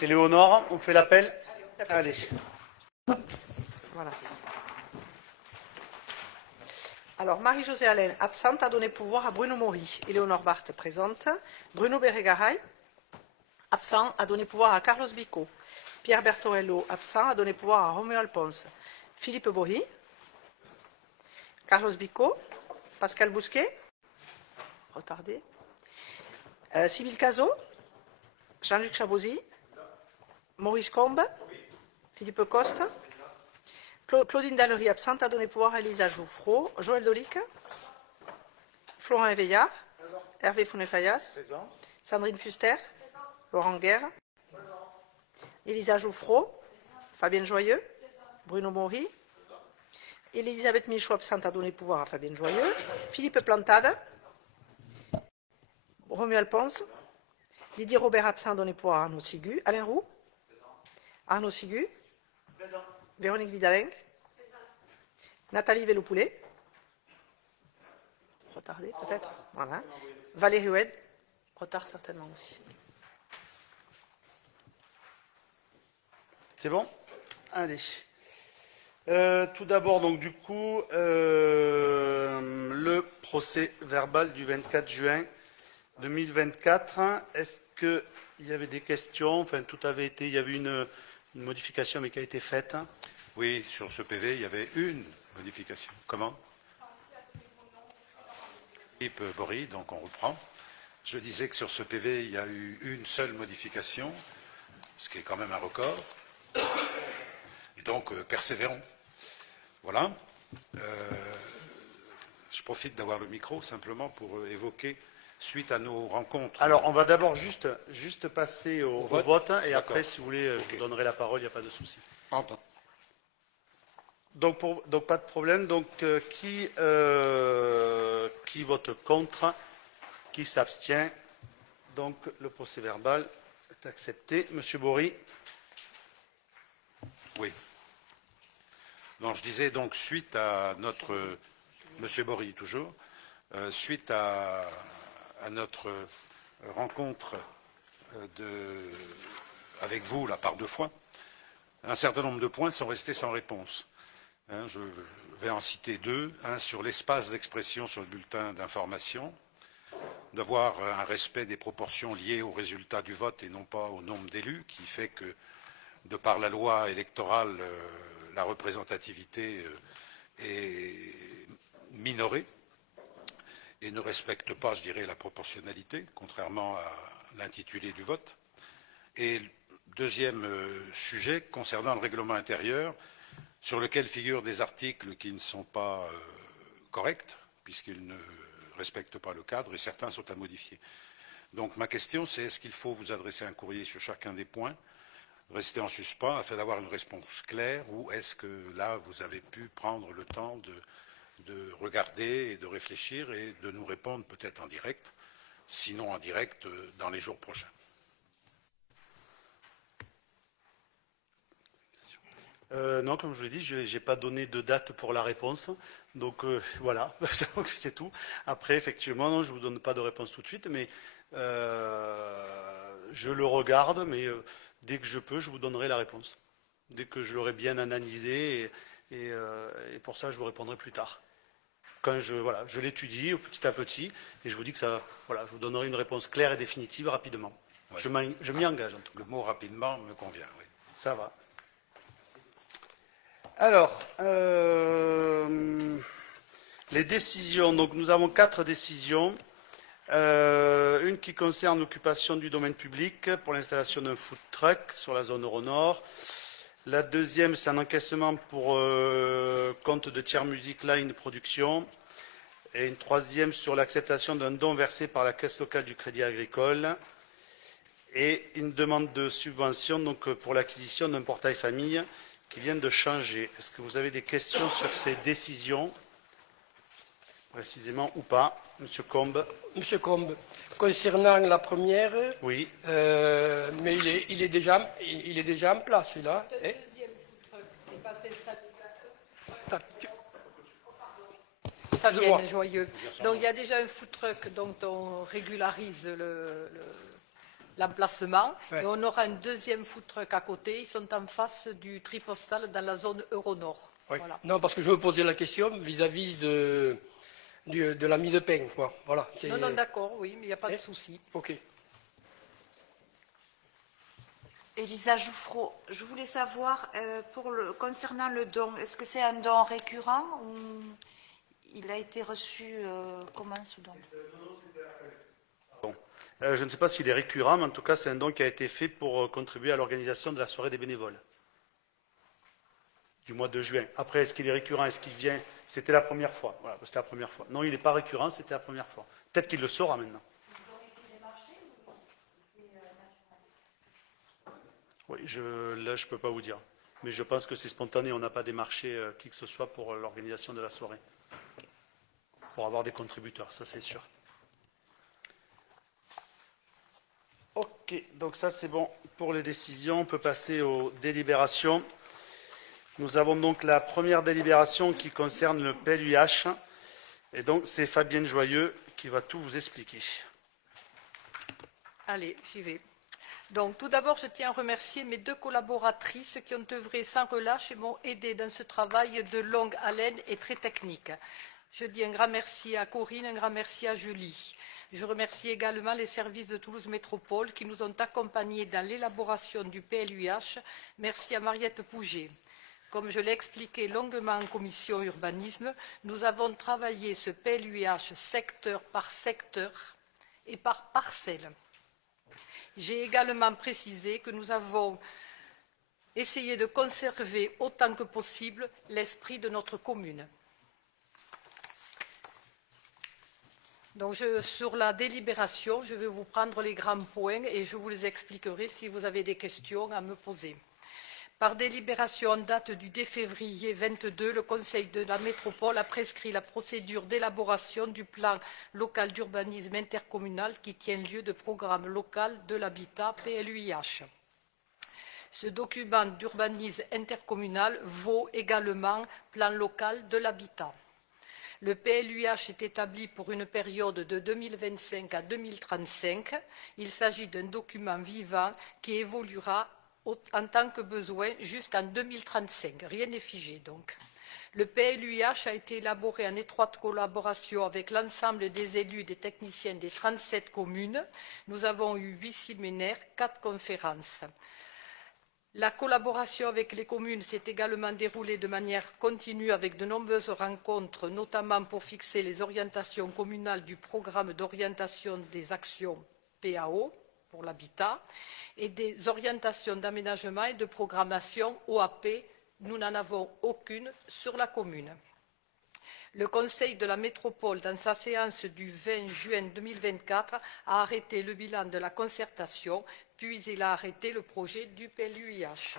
Éléonore, on fait l'appel. Allez. Voilà. Alors, Marie-Josée Allain, absente, a donné pouvoir à Bruno Maury. Éléonore Barthes, présente. Bruno Bérégaray, absent, a donné pouvoir à Carlos Bicot. Pierre Bertorello, absent, a donné pouvoir à Romuald Pons. Philippe Bory, Carlos Bicot, Pascal Bousquet, retardé. Sybille Cazot, Jean-Luc Chabozy, Maurice Combe, Philippe Coste, Claudine Dallery, absente, a donné pouvoir à Elisa Jouffreau, Joël Dolic, Florent Éveillard, Hervé Founefayas, Sandrine Fuster, Laurent Guerre, Elisa Jouffreau, Fabienne Joyeux, Bruno Maury, Elisabeth Michaud, absente, a donné pouvoir à Fabienne Joyeux, Philippe Plantade, Romuald Pons, Didier Robert, absent, a donné pouvoir à Arnaud Sigu, Alain Roux, Arnaud Sigu, Véronique Vidaleng, Nathalie Vellopoulet, retardé peut-être, voilà. Valérie Hued, retard certainement aussi. C'est bon? Allez. Tout d'abord, donc du coup, le procès verbal du 24 juin 2024. Est-ce qu'il y avait des questions? Enfin, tout avait été. Il y avait une modification, mais qui a été faite. Oui, sur ce PV, il y avait une modification. Comment? Philippe Bory, donc on reprend. Je disais que sur ce PV, il y a eu une seule modification, ce qui est quand même un record. Et donc, persévérons. Voilà. Je profite d'avoir le micro simplement pour évoquer, suite à nos rencontres. Alors, on va d'abord juste passer au vote, et après, si vous voulez, je vous donnerai la parole, il n'y a pas de souci. Donc, pas de problème. Donc, qui vote contre? Qui s'abstient? Donc, le procès verbal est accepté. Monsieur Bory. Oui. Donc, je disais donc, suite à notre... Monsieur Bory, toujours. Suite à notre rencontre avec vous, là, par deux fois, un certain nombre de points sont restés sans réponse. Je vais en citer deux. Un sur l'espace d'expression sur le bulletin d'information, d'avoir un respect des proportions liées au résultat du vote et non pas au nombre d'élus, qui fait que, de par la loi électorale, la représentativité est minorée et ne respecte pas, je dirais, la proportionnalité, contrairement à l'intitulé du vote. Et deuxième sujet, concernant le règlement intérieur, sur lequel figurent des articles qui ne sont pas corrects, puisqu'ils ne respectent pas le cadre, et certains sont à modifier. Donc ma question, c'est est-ce qu'il faut vous adresser un courrier sur chacun des points, rester en suspens afin d'avoir une réponse claire, ou est-ce que là, vous avez pu prendre le temps de regarder et de réfléchir et de nous répondre peut-être en direct, sinon en direct dans les jours prochains? Non, comme je vous l'ai dit, je n'ai pas donné de date pour la réponse. Donc voilà, c'est tout. Après, effectivement, non, je ne vous donne pas de réponse tout de suite, mais je le regarde, mais dès que je peux, je vous donnerai la réponse. Dès que je l'aurai bien analysé, et pour ça, je vous répondrai plus tard. Quand je l'étudie petit à petit, et je vous dis que ça, voilà, je vous donnerai une réponse claire et définitive rapidement. Ouais. Je m'y engage en tout cas. Le mot rapidement me convient, oui. Ça va. Alors, les décisions. Donc, nous avons 4 décisions. Une qui concerne l'occupation du domaine public pour l'installation d'un food truck sur la zone Euro-Nord. La deuxième, c'est un encaissement pour compte de Tiers Music Line Production. Et une troisième sur l'acceptation d'un don versé par la Caisse locale du Crédit Agricole. Et une demande de subvention donc, pour l'acquisition d'un portail famille qui viennent de changer. Est-ce que vous avez des questions sur ces décisions, précisément ou pas? Monsieur Combe. Monsieur Combe, concernant la première, oui. Mais il est déjà en place, là. Le deuxième food truck n'est pas installé. excusez-moi. Fabienne Joyeux. Donc il y a déjà un food truck dont on régularise l'emplacement. Ouais. Et on aura un deuxième food truck à côté. Ils sont en face du tri-postal dans la zone Euro-Nord. Oui. Voilà. Non, parce que je me posais la question vis-à-vis de la mie de pain, quoi. Voilà. Non, d'accord, oui, mais il n'y a pas de souci. Ok. Elisa Jouffreau, je voulais savoir, concernant le don, est-ce que c'est un don récurrent ou il a été reçu comment ce don? Je ne sais pas s'il est récurrent, mais en tout cas, c'est un don qui a été fait pour contribuer à l'organisation de la soirée des bénévoles du mois de juin. Après, est-ce qu'il est récurrent? Est-ce qu'il vient? C'était la première fois. Voilà, c'était la première fois. Non, il n'est pas récurrent, c'était la première fois. Peut-être qu'il le saura maintenant. Oui, là, je ne peux pas vous dire. Mais je pense que c'est spontané. On n'a pas démarché qui que ce soit pour l'organisation de la soirée. Pour avoir des contributeurs, ça c'est sûr. Ok, donc ça c'est bon pour les décisions. On peut passer aux délibérations. Nous avons donc la première délibération qui concerne le PLUH. Et donc c'est Fabienne Joyeux qui va tout vous expliquer. Allez, j'y vais. Donc, tout d'abord, je tiens à remercier mes 2 collaboratrices qui ont œuvré sans relâche et m'ont aidé dans ce travail de longue haleine et très technique. Je dis un grand merci à Corinne, un grand merci à Julie. Je remercie également les services de Toulouse Métropole qui nous ont accompagnés dans l'élaboration du PLUH. Merci à Mariette Pouget. Comme je l'ai expliqué longuement en commission urbanisme, nous avons travaillé ce PLUH secteur par secteur et par parcelle. J'ai également précisé que nous avons essayé de conserver autant que possible l'esprit de notre commune. Donc, sur la délibération, je vais vous prendre les grands points et je vous les expliquerai si vous avez des questions à me poser. Par délibération en date du 2 février 2022, le Conseil de la métropole a prescrit la procédure d'élaboration du plan local d'urbanisme intercommunal qui tient lieu de programme local de l'habitat PLUIH. Ce document d'urbanisme intercommunal vaut également plan local de l'habitat. Le PLUH est établi pour une période de 2025 à 2035. Il s'agit d'un document vivant qui évoluera en tant que besoin jusqu'en 2035. Rien n'est figé donc. Le PLUH a été élaboré en étroite collaboration avec l'ensemble des élus, des techniciens des 37 communes. Nous avons eu 8 séminaires, 4 conférences. La collaboration avec les communes s'est également déroulée de manière continue avec de nombreuses rencontres, notamment pour fixer les orientations communales du programme d'orientation des actions PAO pour l'habitat et des orientations d'aménagement et de programmation OAP. Nous n'en avons aucune sur la commune. Le Conseil de la métropole, dans sa séance du 20 juin 2024, a arrêté le bilan de la concertation, puis il a arrêté le projet du PLUIH.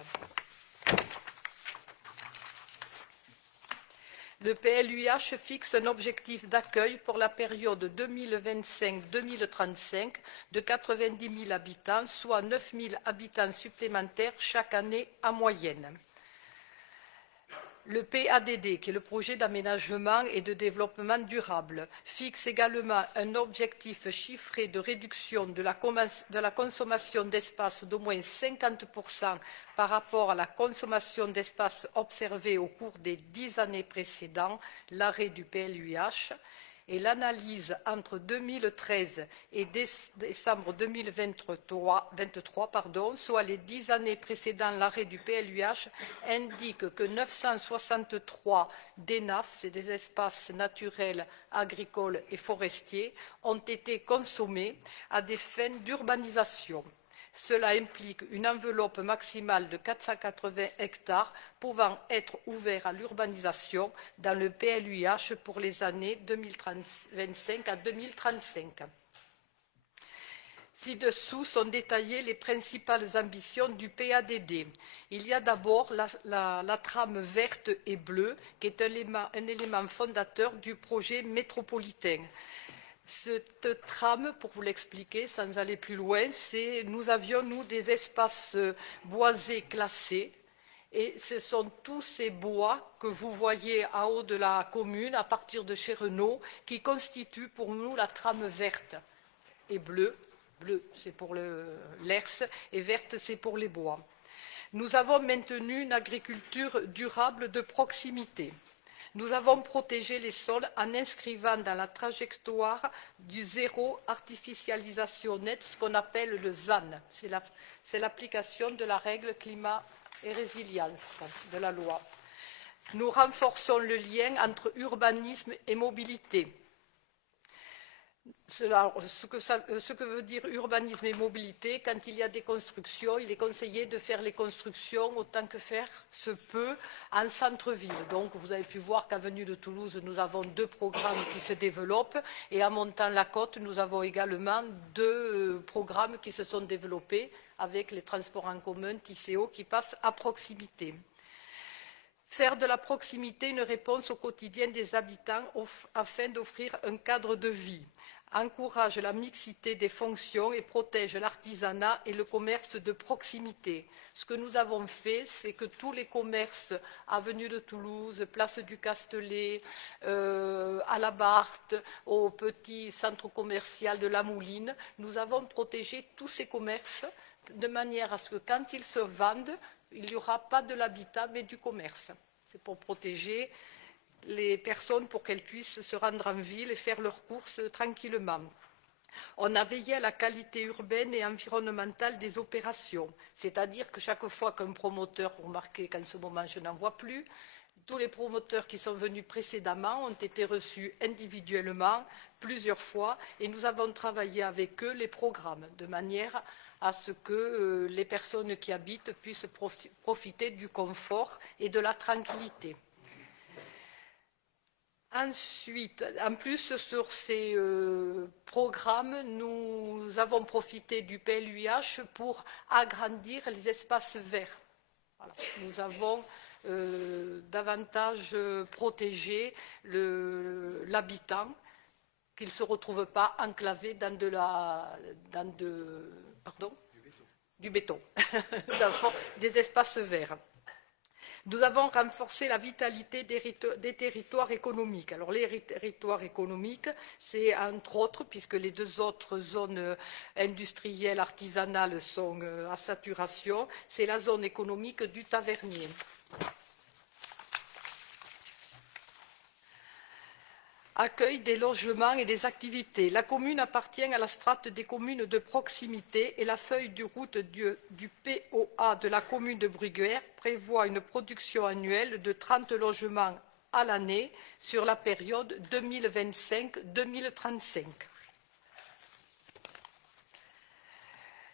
Le PLUIH fixe un objectif d'accueil pour la période 2025-2035 de 90 000 habitants, soit 9 000 habitants supplémentaires chaque année en moyenne. Le PADD, qui est le projet d'aménagement et de développement durable, fixe également un objectif chiffré de réduction de la consommation d'espace d'au moins 50% par rapport à la consommation d'espace observée au cours des 10 années précédant l'arrêt du PLUIH. Et l'analyse entre 2013 et décembre 2023, soit les 10 années précédant l'arrêt du PLUH, indique que 963 DENAF, c'est des espaces naturels, agricoles et forestiers, ont été consommés à des fins d'urbanisation. Cela implique une enveloppe maximale de 480 hectares pouvant être ouverts à l'urbanisation dans le PLUIH pour les années 2025 à 2035. Ci-dessous sont détaillées les principales ambitions du PADD. Il y a d'abord la trame verte et bleue qui est un élément fondateur du projet métropolitain. Cette trame, pour vous l'expliquer sans aller plus loin, nous avions des espaces boisés classés Et ce sont tous ces bois que vous voyez en haut de la commune, à partir de chez Renault, qui constituent pour nous la trame verte et bleue. Bleu, c'est pour l'ERS, et verte, c'est pour les bois. Nous avons maintenu une agriculture durable de proximité. Nous avons protégé les sols en inscrivant dans la trajectoire du zéro artificialisation nette ce qu'on appelle le ZAN. C'est l'application de la règle climat et résilience de la loi. Nous renforçons le lien entre urbanisme et mobilité. Ce que veut dire urbanisme et mobilité, quand il y a des constructions, il est conseillé de faire les constructions autant que faire se peut en centre-ville. Donc vous avez pu voir qu'Avenue de Toulouse, nous avons 2 programmes qui se développent et à Montant-la-Côte, nous avons également 2 programmes qui se sont développés avec les transports en commun, TCO, qui passent à proximité. Faire de la proximité une réponse au quotidien des habitants afin d'offrir un cadre de vie, encourage la mixité des fonctions et protège l'artisanat et le commerce de proximité. Ce que nous avons fait, c'est que tous les commerces, avenue de Toulouse, place du Castellet, à la Barthe, au petit centre commercial de la Mouline, nous avons protégé tous ces commerces de manière à ce que quand ils se vendent, il n'y aura pas de l'habitat mais du commerce. C'est pour protéger les personnes pour qu'elles puissent se rendre en ville et faire leurs courses tranquillement. On a veillé à la qualité urbaine et environnementale des opérations, c'est-à-dire que chaque fois qu'un promoteur, remarquez qu'en ce moment je n'en vois plus, tous les promoteurs qui sont venus précédemment ont été reçus individuellement plusieurs fois et nous avons travaillé avec eux les programmes de manière à ce que les personnes qui habitent puissent profiter du confort et de la tranquillité. Ensuite, en plus sur ces programmes, nous avons profité du PLUIH pour agrandir les espaces verts. Voilà. Nous avons davantage protégé l'habitant, qu'il ne se retrouve pas enclavé dans du béton, des espaces verts. Nous avons renforcé la vitalité des territoires économiques. Alors les territoires économiques, c'est entre autres, puisque les 2 autres zones industrielles, artisanales sont à saturation, c'est la zone économique du Tavernier. Accueil des logements et des activités. La commune appartient à la strate des communes de proximité et la feuille de route du POA de la commune de Bruguière prévoit une production annuelle de 30 logements à l'année sur la période 2025-2035.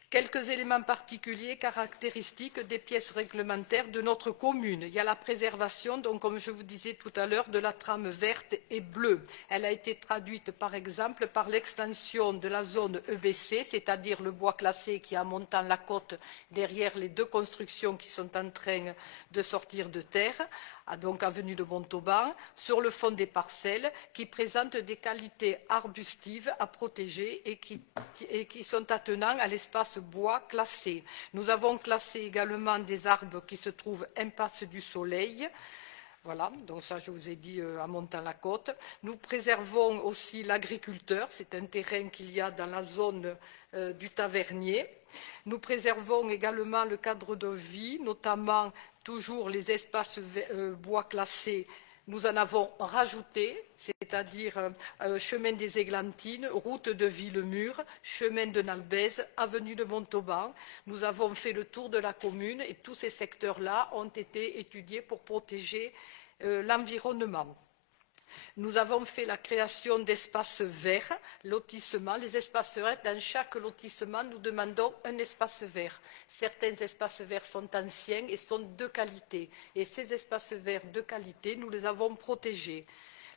Quelques éléments particuliers caractéristiques des pièces réglementaires de notre commune. Il y a la préservation, donc, comme je vous disais tout à l'heure, de la trame verte et bleue. Elle a été traduite, par exemple, par l'extension de la zone EBC, c'est-à-dire le bois classé qui est à Montant-la-Côte, derrière les 2 constructions qui sont en train de sortir de terre, donc avenue de Montauban, sur le fond des parcelles, qui présentent des qualités arbustives à protéger et qui sont attenants à l'espace bois classé. Nous avons classé également des arbres qui se trouvent impasse du Soleil. Voilà, donc ça je vous ai dit à Montant-la-Côte. Nous préservons aussi l'agriculteur, c'est un terrain qu'il y a dans la zone du Tavernier. Nous préservons également le cadre de vie, notamment toujours les espaces bois classés. Nous en avons rajouté, c'est-à-dire chemin des Églantines, route de Villemur, chemin de Nalbèze, avenue de Montauban. Nous avons fait le tour de la commune et tous ces secteurs-là ont été étudiés pour protéger l'environnement. Nous avons fait la création d'espaces verts, lotissement. Les espaces verts, dans chaque lotissement, nous demandons un espace vert. Certains espaces verts sont anciens et sont de qualité. Et ces espaces verts de qualité, nous les avons protégés.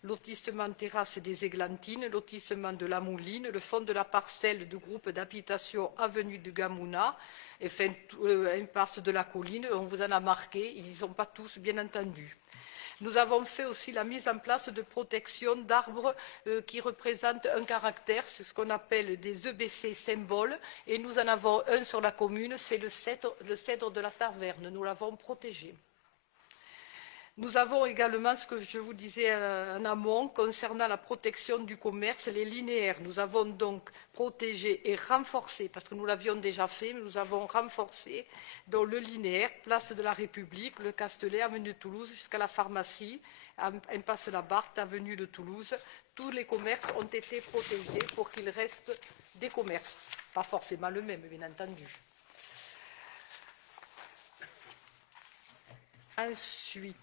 Lotissement terrasse des Églantines, lotissement de la Mouline, le fond de la parcelle du groupe d'habitation avenue du Gamouna, et impasse de la Colline, on vous en a marqué, ils n'y sont pas tous, bien entendu. Nous avons fait aussi la mise en place de protection d'arbres qui représentent un caractère, c'est ce qu'on appelle des EBC symboles, et nous en avons un sur la commune, c'est le cèdre de la Taverne, nous l'avons protégé. Nous avons également, ce que je vous disais en amont, concernant la protection du commerce, les linéaires. Nous avons donc protégé et renforcé, parce que nous l'avions déjà fait, mais nous avons renforcé donc, le linéaire, place de la République, le Castellet, avenue de Toulouse, jusqu'à la pharmacie, impasse la Barthe, avenue de Toulouse. Tous les commerces ont été protégés pour qu'il reste des commerces. Pas forcément le même, bien entendu. Ensuite,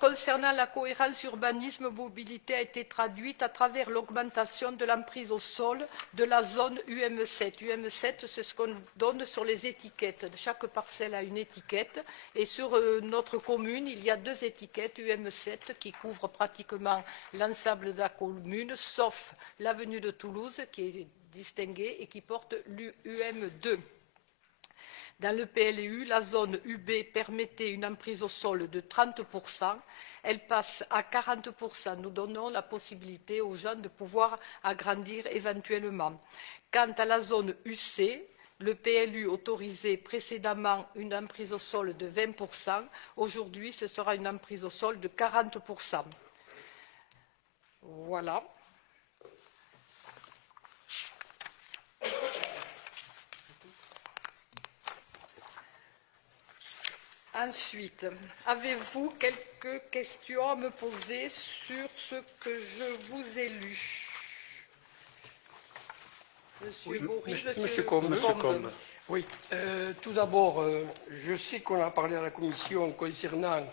concernant la cohérence urbanisme-mobilité a été traduite à travers l'augmentation de l'emprise au sol de la zone UM7. UM7, c'est ce qu'on donne sur les étiquettes. Chaque parcelle a une étiquette et sur notre commune, il y a 2 étiquettes UM7 qui couvrent pratiquement l'ensemble de la commune, sauf l'avenue de Toulouse qui est distinguée et qui porte l'UM2. Dans le PLU, la zone UB permettait une emprise au sol de 30%. Elle passe à 40%. Nous donnons la possibilité aux gens de pouvoir agrandir éventuellement. Quant à la zone UC, le PLU autorisait précédemment une emprise au sol de 20%. Aujourd'hui, ce sera une emprise au sol de 40%. Voilà. Ensuite, avez-vous quelques questions à me poser sur ce que je vous ai lu? Monsieur Bory, Monsieur Combe. Oui, tout d'abord, je sais qu'on a parlé à la commission concernant,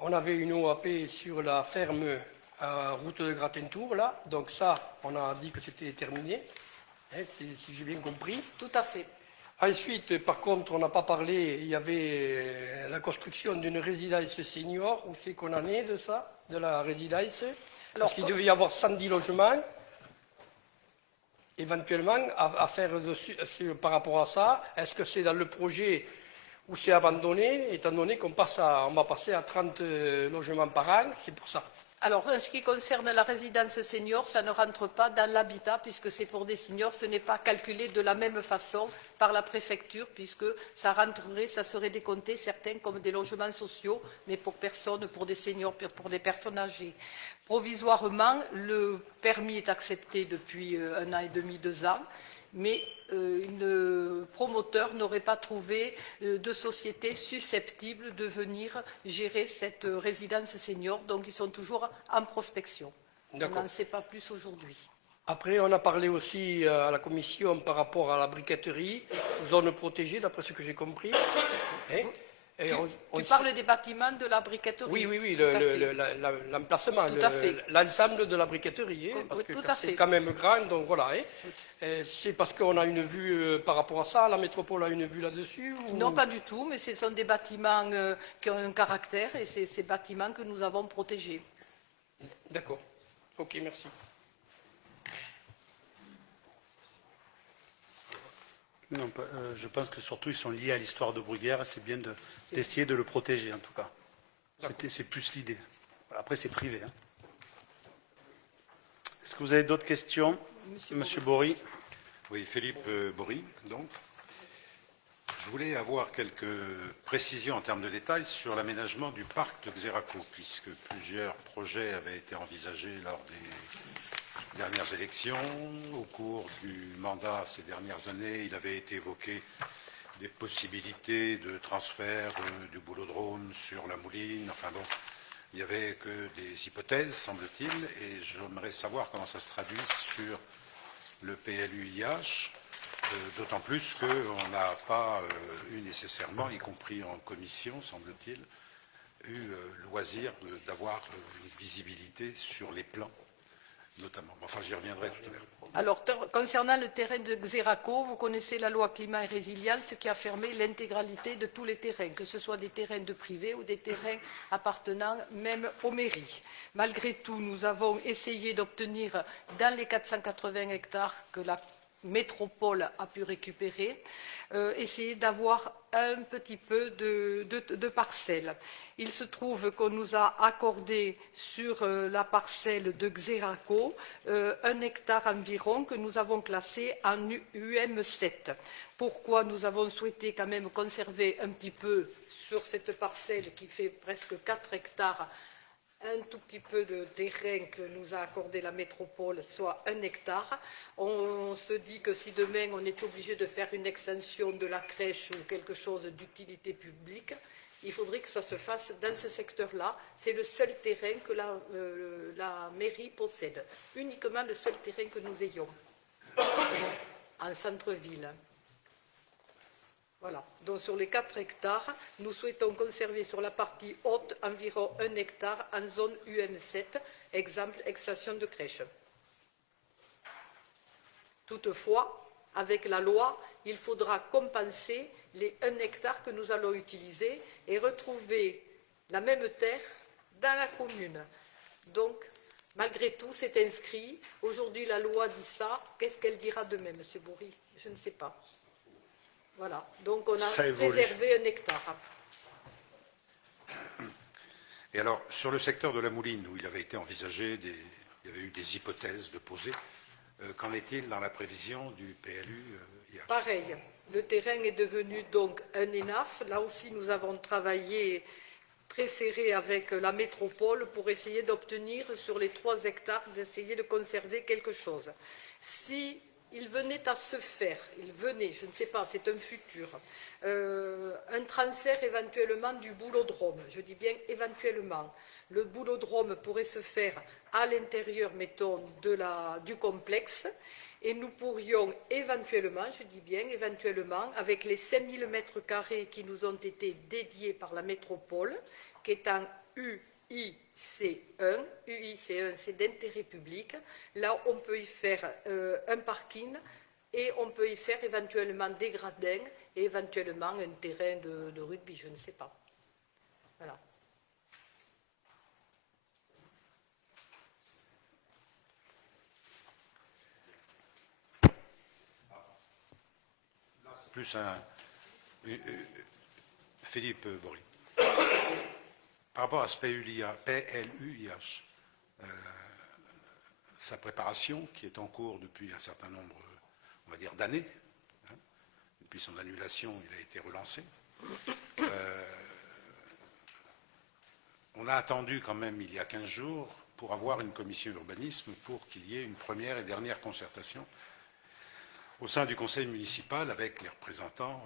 on avait une OAP sur la ferme à route de Gratentour, là, donc ça, on a dit que c'était terminé, hein, si j'ai bien compris. Tout à fait. Ensuite, par contre, on n'a pas parlé, il y avait la construction d'une résidence senior. Où c'est qu'on en est de ça, de la résidence? Parce qu'il devait y avoir 110 logements, éventuellement, à faire dessus, par rapport à ça. Est-ce que c'est dans le projet où c'est abandonné, étant donné qu'on va passer à 30 logements par an? C'est pour ça. Alors, en ce qui concerne la résidence senior, ça ne rentre pas dans l'habitat, puisque c'est pour des seniors. Ce n'est pas calculé de la même façon par la préfecture, puisque ça rentrerait, ça serait décompté, certains comme des logements sociaux, mais pour personnes, pour des seniors, pour des personnes âgées. Provisoirement, le permis est accepté depuis 1 an et demi, 2 ans, mais un promoteur n'aurait pas trouvé de société susceptible de venir gérer cette résidence senior, donc ils sont toujours en prospection. On n'en sait pas plus aujourd'hui. Après, on a parlé aussi à la commission par rapport à la briqueterie, zone protégée, d'après ce que j'ai compris. Hein? Tu parles des bâtiments de la briqueterie? Oui, l'emplacement, l'ensemble de la briqueterie, hein, parce que c'est quand même grand, donc voilà. Hein. C'est parce qu'on a une vue par rapport à ça, la métropole a une vue là-dessus ou... Non, pas du tout, mais ce sont des bâtiments qui ont un caractère et c'est ces bâtiments que nous avons protégés. D'accord. Ok, merci. Non, je pense que surtout ils sont liés à l'histoire de Bruguière et c'est bien d'essayer de le protéger en tout cas. C'est plus l'idée. Après c'est privé. Hein. Est-ce que vous avez d'autres questions? Monsieur Bory. Oui, Philippe Bory, donc. Je voulais avoir quelques précisions en termes de détails sur l'aménagement du parc de Xeraco, puisque plusieurs projets avaient été envisagés lors des dernières élections. Au cours du mandat ces dernières années, il avait été évoqué des possibilités de transfert du boulodrome sur la Mouline. Enfin bon, il n'y avait que des hypothèses, semble-t-il, et j'aimerais savoir comment ça se traduit sur le PLU-IH, d'autant plus qu'on n'a pas eu nécessairement, y compris en commission, semble-t-il, eu loisir d'avoir une visibilité sur les plans, notamment. Enfin, j'y reviendrai tout à l'heure. Alors, concernant le terrain de Xeraco, vous connaissez la loi climat et résilience qui a fermé l'intégralité de tous les terrains, que ce soit des terrains de privés ou des terrains appartenant même aux mairies. Malgré tout, nous avons essayé d'obtenir dans les 480 hectares que la métropole a pu récupérer, essayer d'avoir un petit peu de parcelles. Il se trouve qu'on nous a accordé sur la parcelle de Xeraco 1 hectare environ que nous avons classé en UM7. Pourquoi nous avons souhaité quand même conserver un petit peu sur cette parcelle qui fait presque 4 hectares, un tout petit peu de terrain que nous a accordé la métropole, soit 1 hectare. On se dit que si demain on est obligé de faire une extension de la crèche ou quelque chose d'utilité publique, il faudrait que ça se fasse dans ce secteur-là. C'est le seul terrain que la mairie possède, uniquement le seul terrain que nous ayons en centre-ville. Voilà. Donc sur les 4 hectares, nous souhaitons conserver sur la partie haute environ 1 hectare en zone UM7, exemple extension de crèche. Toutefois, avec la loi, il faudra compenser les 1 hectare que nous allons utiliser et retrouver la même terre dans la commune. Donc, malgré tout, c'est inscrit. Aujourd'hui, la loi dit ça. Qu'est-ce qu'elle dira demain, M. Bourri? Je ne sais pas. Voilà. Donc, on a réservé 1 hectare. Et alors, sur le secteur de la Mouline, où il avait été envisagé, il y avait eu des hypothèses de poser, qu'en est-il dans la prévision du PLU hier? Pareil. Le terrain est devenu donc un ENAF. Là aussi, nous avons travaillé très serré avec la métropole pour essayer d'obtenir sur les 3 hectares, d'essayer de conserver quelque chose. Si il venait à se faire, je ne sais pas, c'est un futur, un transfert éventuellement du boulodrome, je dis bien éventuellement. Le boulodrome pourrait se faire à l'intérieur, mettons, du complexe, et nous pourrions éventuellement, je dis bien éventuellement, avec les 5000 mètres carrés qui nous ont été dédiés par la métropole, qui est en UIC1, UIC1 c'est d'intérêt public, là on peut y faire un parking et on peut y faire éventuellement des gradins et éventuellement un terrain de rugby, je ne sais pas. Voilà. Plus Philippe Bory. Par rapport à ce PLUIH, sa préparation, qui est en cours depuis un certain nombre, on va dire, d'années, hein, depuis son annulation, il a été relancé. On a attendu quand même il y a 15 jours pour avoir une commission urbanisme pour qu'il y ait une première et dernière concertation au sein du conseil municipal avec les représentants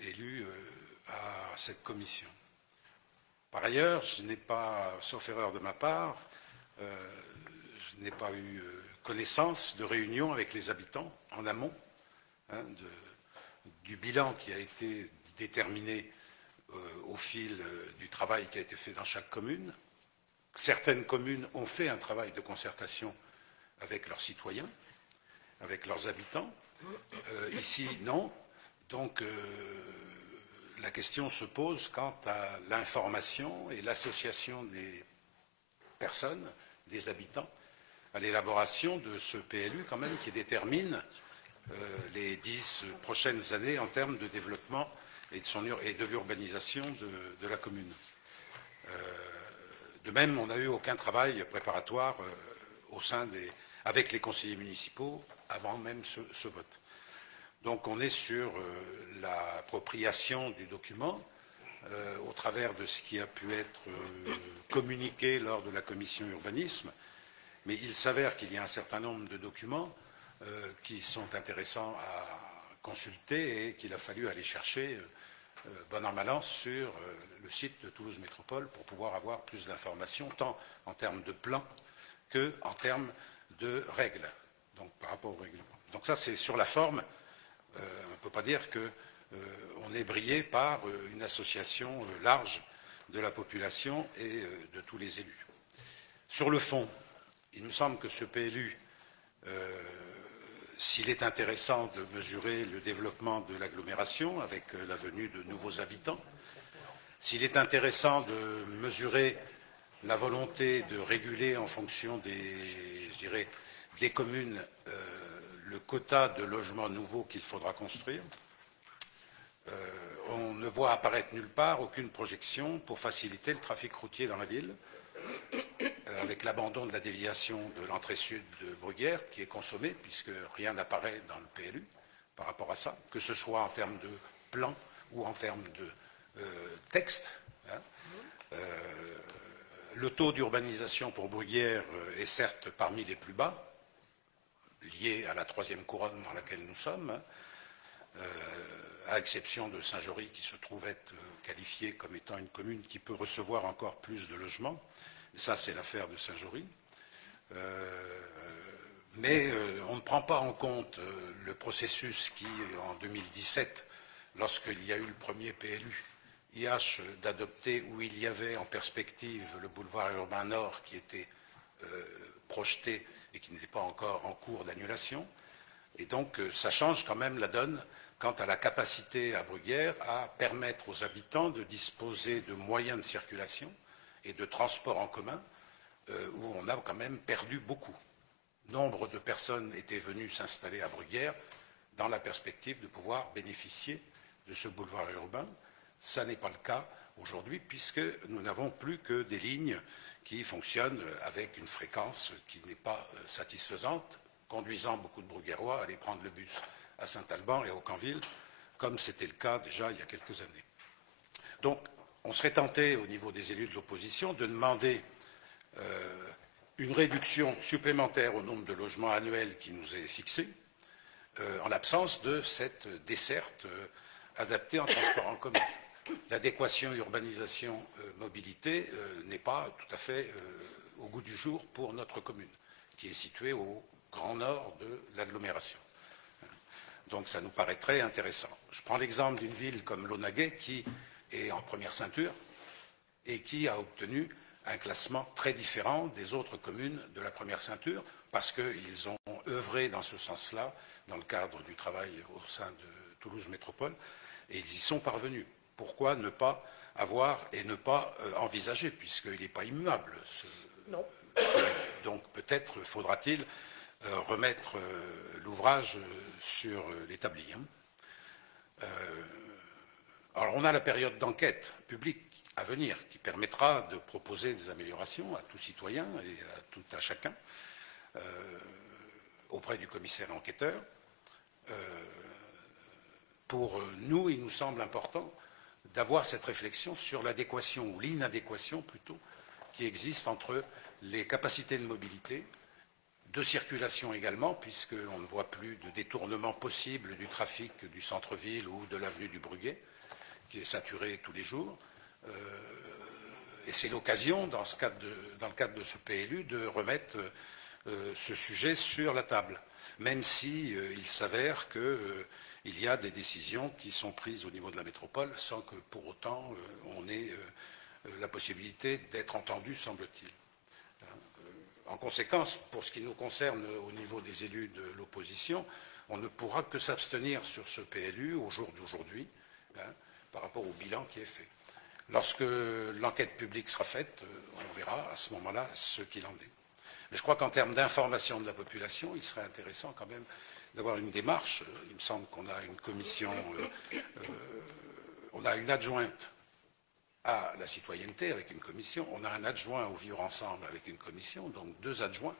élus à cette commission. Par ailleurs, je n'ai pas, sauf erreur de ma part, je n'ai pas eu connaissance de réunions avec les habitants en amont hein, du bilan qui a été déterminé au fil du travail qui a été fait dans chaque commune. Certaines communes ont fait un travail de concertation avec leurs citoyens, avec leurs habitants. Ici, non. Donc, la question se pose quant à l'information et l'association des personnes, des habitants, à l'élaboration de ce PLU quand même qui détermine les 10 prochaines années en termes de développement et de l'urbanisation de la commune. De même, on n'a eu aucun travail préparatoire avec les conseillers municipaux avant même ce vote. Donc on est sur l'appropriation du document au travers de ce qui a pu être communiqué lors de la commission urbanisme, mais il s'avère qu'il y a un certain nombre de documents qui sont intéressants à consulter et qu'il a fallu aller chercher bon an mal an sur le site de Toulouse Métropole pour pouvoir avoir plus d'informations, tant en termes de plans que en termes de règles, donc par rapport au règlement. Donc ça, c'est sur la forme. On ne peut pas dire qu'on est brillé par une association large de la population et de tous les élus. Sur le fond, il me semble que ce PLU, s'il est intéressant de mesurer le développement de l'agglomération avec la venue de nouveaux habitants, s'il est intéressant de mesurer la volonté de réguler en fonction des communes le quota de logements nouveaux qu'il faudra construire. On ne voit apparaître nulle part aucune projection pour faciliter le trafic routier dans la ville, avec l'abandon de la déviation de l'entrée sud de Bruguière, qui est consommée, puisque rien n'apparaît dans le PLU par rapport à ça, que ce soit en termes de plan ou en termes de texte. Le taux d'urbanisation pour Bruguière est certes parmi les plus bas, lié à la troisième couronne dans laquelle nous sommes, à exception de Saint-Jory qui se trouve être qualifiée comme étant une commune qui peut recevoir encore plus de logements. Et ça, c'est l'affaire de Saint-Jory. Mais on ne prend pas en compte le processus qui, en 2017, lorsqu'il y a eu le premier PLU IH d'adopter, où il y avait en perspective le boulevard urbain nord qui était projeté et qui n'était pas encore en cours d'annulation. Et donc, ça change quand même la donne quant à la capacité à Bruguière à permettre aux habitants de disposer de moyens de circulation et de transport en commun, où on a quand même perdu beaucoup. Nombre de personnes étaient venues s'installer à Bruguière dans la perspective de pouvoir bénéficier de ce boulevard urbain. Ça n'est pas le cas aujourd'hui, puisque nous n'avons plus que des lignes qui fonctionnent avec une fréquence qui n'est pas satisfaisante, conduisant beaucoup de Bruguérois à aller prendre le bus à Saint-Alban et à Aucanville, comme c'était le cas déjà il y a quelques années. Donc, on serait tenté, au niveau des élus de l'opposition, de demander une réduction supplémentaire au nombre de logements annuels qui nous est fixé, en l'absence de cette desserte adaptée en transport en commun. L'adéquation urbanisation-mobilité n'est pas tout à fait au goût du jour pour notre commune, qui est située au grand nord de l'agglomération. Donc ça nous paraît très intéressant. Je prends l'exemple d'une ville comme Launaguet qui est en première ceinture et qui a obtenu un classement très différent des autres communes de la première ceinture parce qu'ils ont œuvré dans ce sens-là dans le cadre du travail au sein de Toulouse Métropole et ils y sont parvenus. Pourquoi ne pas avoir et ne pas envisager, puisqu'il n'est pas immuable. Non. Donc peut-être faudra-t-il remettre l'ouvrage sur l'établi. Alors on a la période d'enquête publique à venir qui permettra de proposer des améliorations à tout citoyen et à tout à chacun auprès du commissaire enquêteur. Pour nous, il nous semble important d'avoir cette réflexion sur l'adéquation ou l'inadéquation plutôt qui existe entre les capacités de mobilité, de circulation également, puisqu'on ne voit plus de détournement possible du trafic du centre-ville ou de l'avenue du Bruguet, qui est saturé tous les jours. Et c'est l'occasion, dans le cadre de ce PLU, de remettre ce sujet sur la table, même si il s'avère qu'il y a des décisions qui sont prises au niveau de la métropole sans que pour autant on ait la possibilité d'être entendu, semble-t-il. En conséquence, pour ce qui nous concerne au niveau des élus de l'opposition, on ne pourra que s'abstenir sur ce PLU au jour d'aujourd'hui par rapport au bilan qui est fait. Lorsque l'enquête publique sera faite, on verra à ce moment-là ce qu'il en est. Mais je crois qu'en termes d'information de la population, il serait intéressant quand même d'avoir une démarche. Il me semble qu'on a une commission, on a une adjointe à la citoyenneté avec une commission, on a un adjoint au vivre ensemble avec une commission, donc 2 adjoints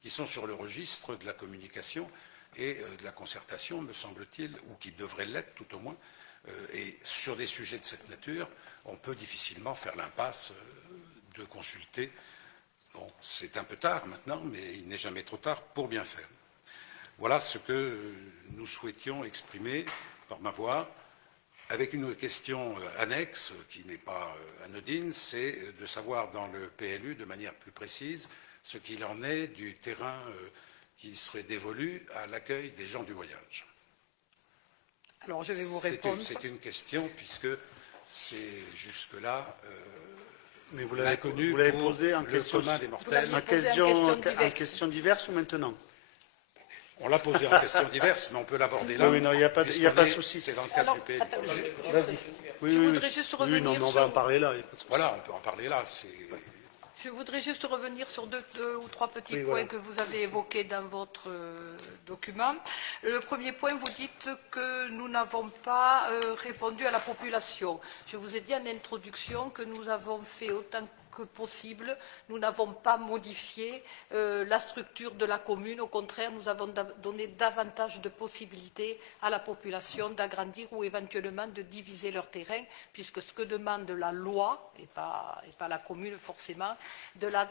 qui sont sur le registre de la communication et de la concertation, me semble-t-il, ou qui devraient l'être tout au moins. Et sur des sujets de cette nature, on peut difficilement faire l'impasse de consulter. Bon, c'est un peu tard maintenant, mais il n'est jamais trop tard pour bien faire. Voilà ce que nous souhaitions exprimer par ma voix. Avec une question annexe, qui n'est pas anodine, c'est de savoir dans le PLU, de manière plus précise, ce qu'il en est du terrain qui serait dévolu à l'accueil des gens du voyage. Alors, je vais vous répondre. C'est une question, puisque c'est jusque-là mais vous l'avez posée en question diverse ou maintenant? On l'a posé en question diverse, mais on peut l'aborder là. Oui, non, il n'y a pas de souci. C'est dans le cadre du PLU. Vas-y. Je voudrais juste revenir on va en parler là. Voilà, on peut en parler là. Je voudrais juste revenir sur deux ou trois petits points voilà. que vous avez évoqués dans votre document. Le premier point, vous dites que nous n'avons pas répondu à la population. Je vous ai dit en introduction que nous avons fait autant que possible. Nous n'avons pas modifié la structure de la commune. Au contraire, nous avons donné davantage de possibilités à la population d'agrandir ou éventuellement de diviser leur terrain, puisque ce que demande la loi, et pas la commune forcément, de la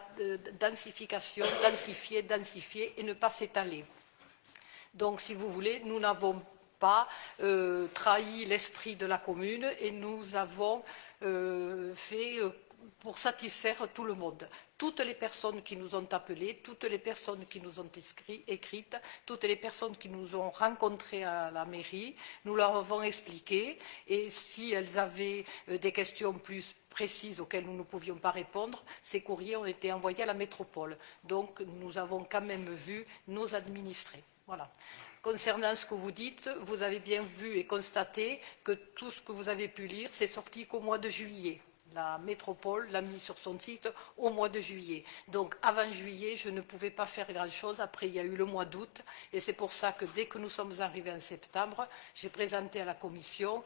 densification, densifier et ne pas s'étaler. Donc, si vous voulez, nous n'avons pas trahi l'esprit de la commune et nous avons fait pour satisfaire tout le monde. Toutes les personnes qui nous ont appelés, toutes les personnes qui nous ont écrites, toutes les personnes qui nous ont rencontrés à la mairie, nous leur avons expliqué. Et si elles avaient des questions plus précises auxquelles nous ne pouvions pas répondre, ces courriers ont été envoyés à la métropole. Donc, nous avons quand même vu nos administrés. Voilà. Concernant ce que vous dites, vous avez bien vu et constaté que tout ce que vous avez pu lire, c'est sorti qu'au mois de juillet. La métropole l'a mis sur son site au mois de juillet. Donc, avant juillet, je ne pouvais pas faire grand-chose. Après, il y a eu le mois d'août. Et c'est pour ça que dès que nous sommes arrivés en septembre, j'ai présenté à la commission,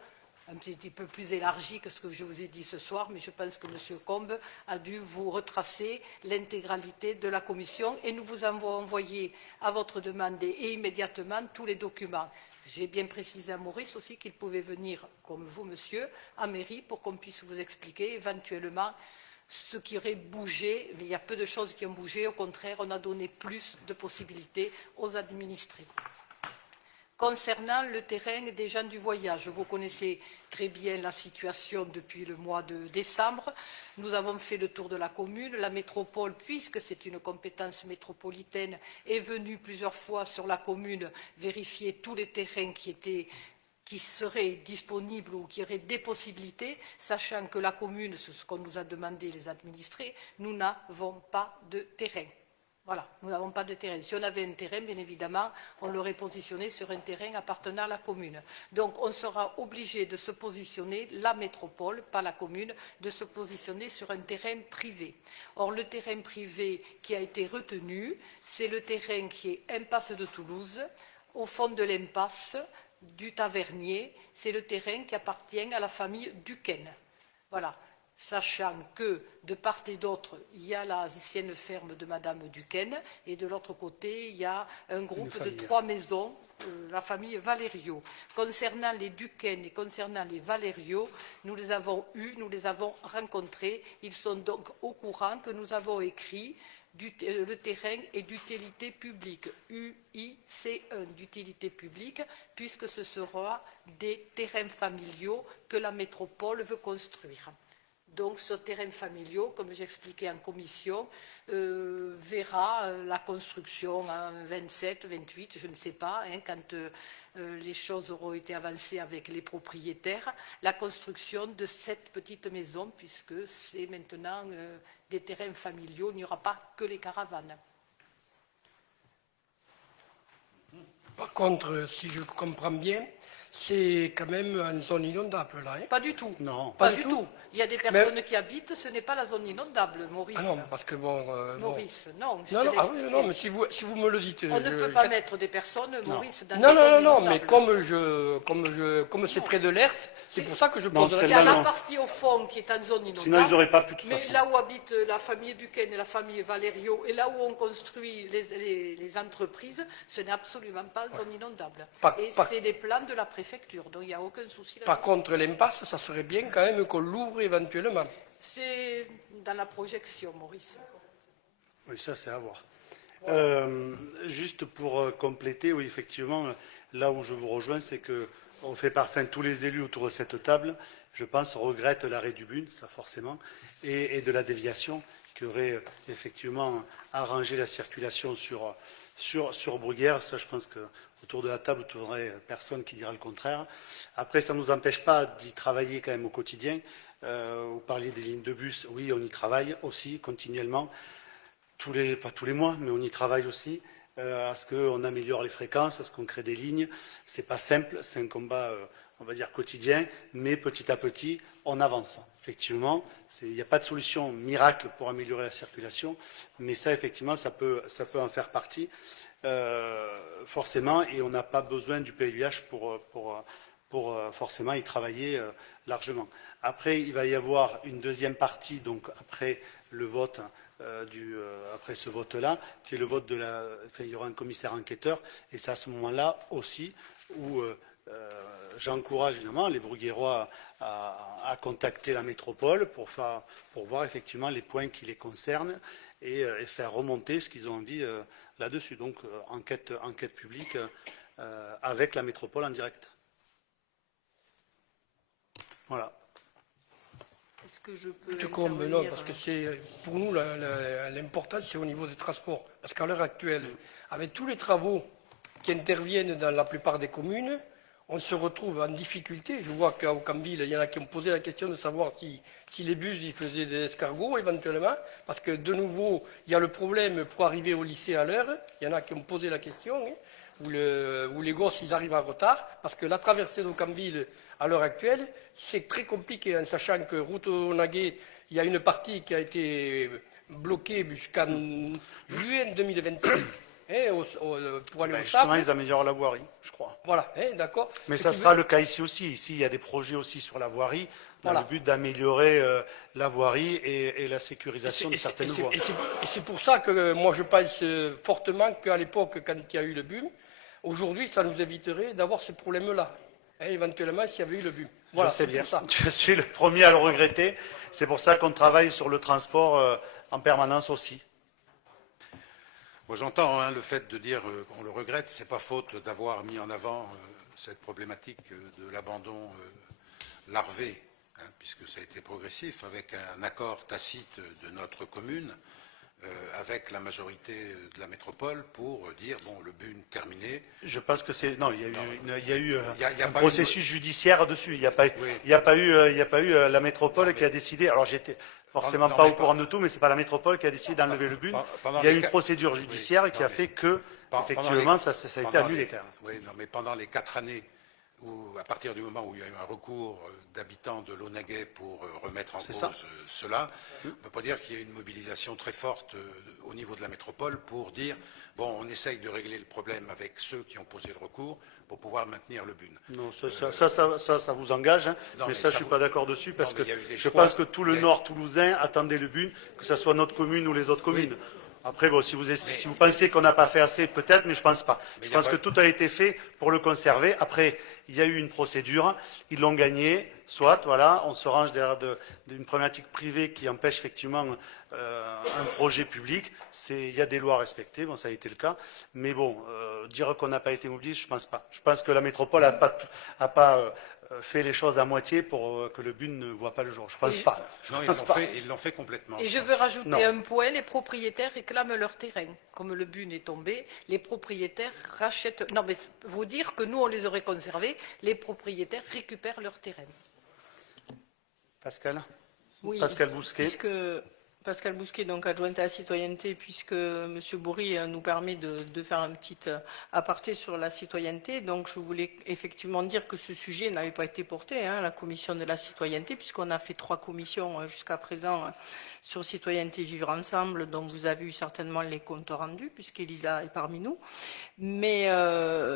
un petit peu plus élargi que ce que je vous ai dit ce soir, mais je pense que M. Combe a dû vous retracer l'intégralité de la commission. Et nous vous avons envoyé à votre demande et immédiatement tous les documents. J'ai bien précisé à Maurice aussi qu'il pouvait venir, comme vous, monsieur, à mairie pour qu'on puisse vous expliquer éventuellement ce qui aurait bougé. Mais il y a peu de choses qui ont bougé. Au contraire, on a donné plus de possibilités aux administrés. Concernant le terrain des gens du voyage, vous connaissez très bien la situation depuis le mois de décembre. Nous avons fait le tour de la commune. La métropole, puisque c'est une compétence métropolitaine, est venue plusieurs fois sur la commune vérifier tous les terrains qui seraient disponibles ou qui auraient des possibilités, sachant que la commune, c'est ce qu'on nous a demandé les administrés, nous n'avons pas de terrain. Voilà, nous n'avons pas de terrain. Si on avait un terrain, bien évidemment, on l'aurait positionné sur un terrain appartenant à la commune. Donc, on sera obligé de se positionner, la métropole, pas la commune, de se positionner sur un terrain privé. Or, le terrain privé qui a été retenu, c'est le terrain qui est impasse de Toulouse, au fond de l'impasse du Tavernier. C'est le terrain qui appartient à la famille Duquesne. Voilà. Sachant que de part et d'autre, il y a l'ancienne ferme de Madame Duquesne et de l'autre côté, il y a un groupe de 3 maisons, la famille Valerio. Concernant les Duquesne et concernant les Valerio, nous les avons eus, nous les avons rencontrés. Ils sont donc au courant que nous avons écrit le terrain est d'utilité publique, UIC1, d'utilité publique, puisque ce sera des terrains familiaux que la métropole veut construire. Donc, ce terrain familial, comme j'expliquais en commission, verra la construction en 27, 28, je ne sais pas, quand les choses auront été avancées avec les propriétaires, la construction de cette petite maison, puisque c'est maintenant des terrains familiaux, il n'y aura pas que les caravanes. Par contre, si je comprends bien, c'est quand même une zone inondable, là. Hein? Pas du tout. Non. Pas du tout. Il y a des personnes qui habitent, ce n'est pas la zone inondable, Maurice. Ah non, parce que bon... Maurice, non. Non, mais si vous me le dites... On ne peut pas mettre des personnes, Maurice, dans Non, mais comme c'est près de l'Erth, c'est pour ça que je pose... Il y a la partie au fond qui est en zone inondable. Sinon, ils n'auraient pas pu, de toute façon. Mais là où habite la famille Duquesne et la famille Valerio, et là où on construit les entreprises, ce n'est absolument pas en zone inondable. Et c'est des plans de la préfecture, donc il n'y a aucun souci là-dessus. Par contre, l'impasse, ça serait bien quand même qu'on l'ouvre éventuellement. C'est dans la projection, Maurice. Oui, ça, c'est à voir. Juste pour compléter, oui, effectivement, là où je vous rejoins, c'est que on fait parfum tous les élus autour de cette table, je pense, regrettent l'arrêt du Bune, ça forcément, et de la déviation qui aurait effectivement arrangé la circulation sur Bruguière. Ça, je pense qu'autour de la table, vous trouverez personne qui dira le contraire. Après, ça ne nous empêche pas d'y travailler quand même au quotidien. Vous parliez des lignes de bus, oui, on y travaille aussi continuellement, pas tous les mois, mais on y travaille aussi, à ce qu'on améliore les fréquences, à ce qu'on crée des lignes. C'est pas simple, c'est un combat on va dire, quotidien, mais petit à petit, on avance. Effectivement, il n'y a pas de solution miracle pour améliorer la circulation, mais ça, effectivement, ça peut en faire partie, forcément, et on n'a pas besoin du PLUH pour forcément y travailler largement. Après, il va y avoir une deuxième partie, donc après le vote, après ce vote-là, qui est le vote il y aura un commissaire enquêteur, et c'est à ce moment-là aussi où j'encourage évidemment les Bruguérois à contacter la métropole pour voir effectivement les points qui les concernent et faire remonter ce qu'ils ont envie là-dessus. Donc enquête publique avec la métropole en direct. Voilà. Est-ce que je peux non, parce que c'est pour nous l'important, c'est au niveau des transports. Parce qu'à l'heure actuelle, avec tous les travaux qui interviennent dans la plupart des communes, on se retrouve en difficulté. Je vois qu'à Aucamville, il y en a qui ont posé la question de savoir si les bus ils faisaient des escargots éventuellement, parce que de nouveau, il y a le problème pour arriver au lycée à l'heure. Il y en a qui ont posé la question, où les gosses ils arrivent en retard, parce que la traversée d'Aucamville à l'heure actuelle, c'est très compliqué, en sachant que route au Naguet, il y a une partie qui a été bloquée jusqu'en juin 2025. Pour aller au Justement, Sable. ils améliorent la voirie, je crois. Voilà, d'accord. Mais ça sera le cas ici aussi. Ici, il y a des projets aussi sur la voirie, dans le but d'améliorer la voirie et la sécurisation de certaines voies. Et c'est pour ça que moi, je pense fortement qu'à l'époque, quand il y a eu le BUM, aujourd'hui, ça nous éviterait d'avoir ce problème-là. Éventuellement, s'il y avait eu le BUM. Voilà, je sais bien. Je suis le premier à le regretter. C'est pour ça qu'on travaille sur le transport en permanence aussi. Moi, j'entends le fait de dire qu'on le regrette, c'est pas faute d'avoir mis en avant cette problématique de l'abandon larvé, puisque ça a été progressif, avec un accord tacite de notre commune, avec la majorité de la métropole, pour dire, bon, le BUM terminé. Je pense que c'est... Non, il y a eu un processus judiciaire dessus. Il n'y a pas eu la métropole qui a décidé... Alors, j'étais... Forcément pas au courant de tout, mais ce n'est pas la métropole qui a décidé d'enlever le BUM. Il y a eu une procédure judiciaire qui a fait que, effectivement, ça a été annulé quand même. Oui, non, mais pendant les 4 années, à partir du moment où il y a eu un recours d'habitants de l'Aunaguet pour remettre en cause cela, on ne peut pas dire qu'il y a eu une mobilisation très forte au niveau de la métropole pour dire, bon, on essaye de régler le problème avec ceux qui ont posé le recours pour pouvoir maintenir le BUM. Non, ça vous engage, mais ça, je ne suis pas d'accord dessus, parce que je pense que tout le nord toulousain attendait le BUM, que ce soit notre commune ou les autres communes. Après, bon, si vous pensez qu'on n'a pas fait assez, peut-être, mais je ne pense pas. Je pense que tout a été fait pour le conserver. Après, il y a eu une procédure, ils l'ont gagnée, soit, voilà, on se range derrière d'une problématique privée qui empêche effectivement un projet public. Il y a des lois à respecter, bon, ça a été le cas. Mais bon, dire qu'on n'a pas été mobilisé, je ne pense pas. Je pense que la métropole n'a pas fait les choses à moitié pour que le BUM ne voit pas le jour. Je ne pense pas. Non, ils l'ont fait complètement. Et je veux rajouter un point, les propriétaires réclament leur terrain. Comme le BUM est tombé, les propriétaires rachètent... Non, mais vous dire que nous, on les aurait conservés, les propriétaires récupèrent leur terrain. Pascal ? Oui, Pascal Bousquet. Pascal Bousquet, donc adjointe à la citoyenneté, puisque M. Bourri nous permet de faire un petit aparté sur la citoyenneté. Donc je voulais effectivement dire que ce sujet n'avait pas été porté à la commission de la citoyenneté, puisqu'on a fait 3 commissions jusqu'à présent sur citoyenneté vivre ensemble, dont vous avez eu certainement les comptes rendus, puisqu'Elisa est parmi nous. Mais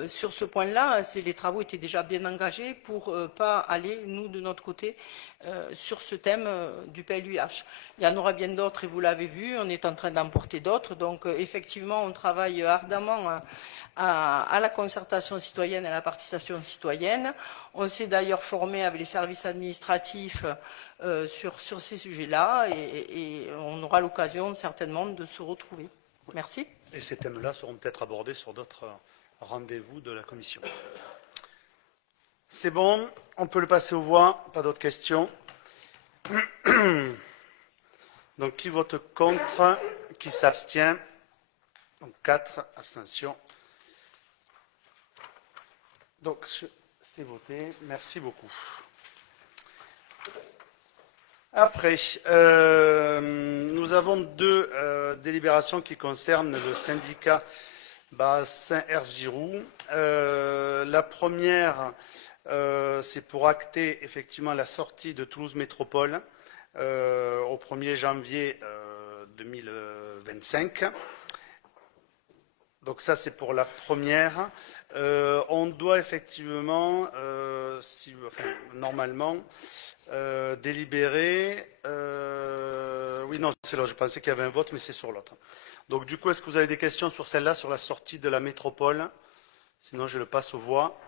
sur ce point-là, les travaux étaient déjà bien engagés pour pas aller, nous, de notre côté, sur ce thème du PLUH. Il y en aura bien d'autres, et vous l'avez vu, on est en train d'en porter d'autres. Donc, effectivement, on travaille ardemment à la concertation citoyenne et à la participation citoyenne. On s'est d'ailleurs formé avec les services administratifs sur ces sujets-là, et on aura l'occasion certainement de se retrouver. Merci. Et ces thèmes-là seront peut-être abordés sur d'autres rendez-vous de la commission. C'est bon, on peut le passer aux voix, pas d'autres questions. Donc, qui vote contre, qui s'abstient? Donc, 4 abstentions. Donc, c'est voté. Merci beaucoup. Après, nous avons 2 délibérations qui concernent le syndicat Bassin-Herse-Giroux. La première, c'est pour acter effectivement la sortie de Toulouse Métropole au 1er janvier 2025. Donc ça, c'est pour la première. On doit effectivement, normalement, délibérer. Oui, non, c'est l'autre. Je pensais qu'il y avait un vote, mais c'est sur l'autre. Donc du coup, est-ce que vous avez des questions sur celle-là, sur la sortie de la métropole? Sinon, je le passe aux voix.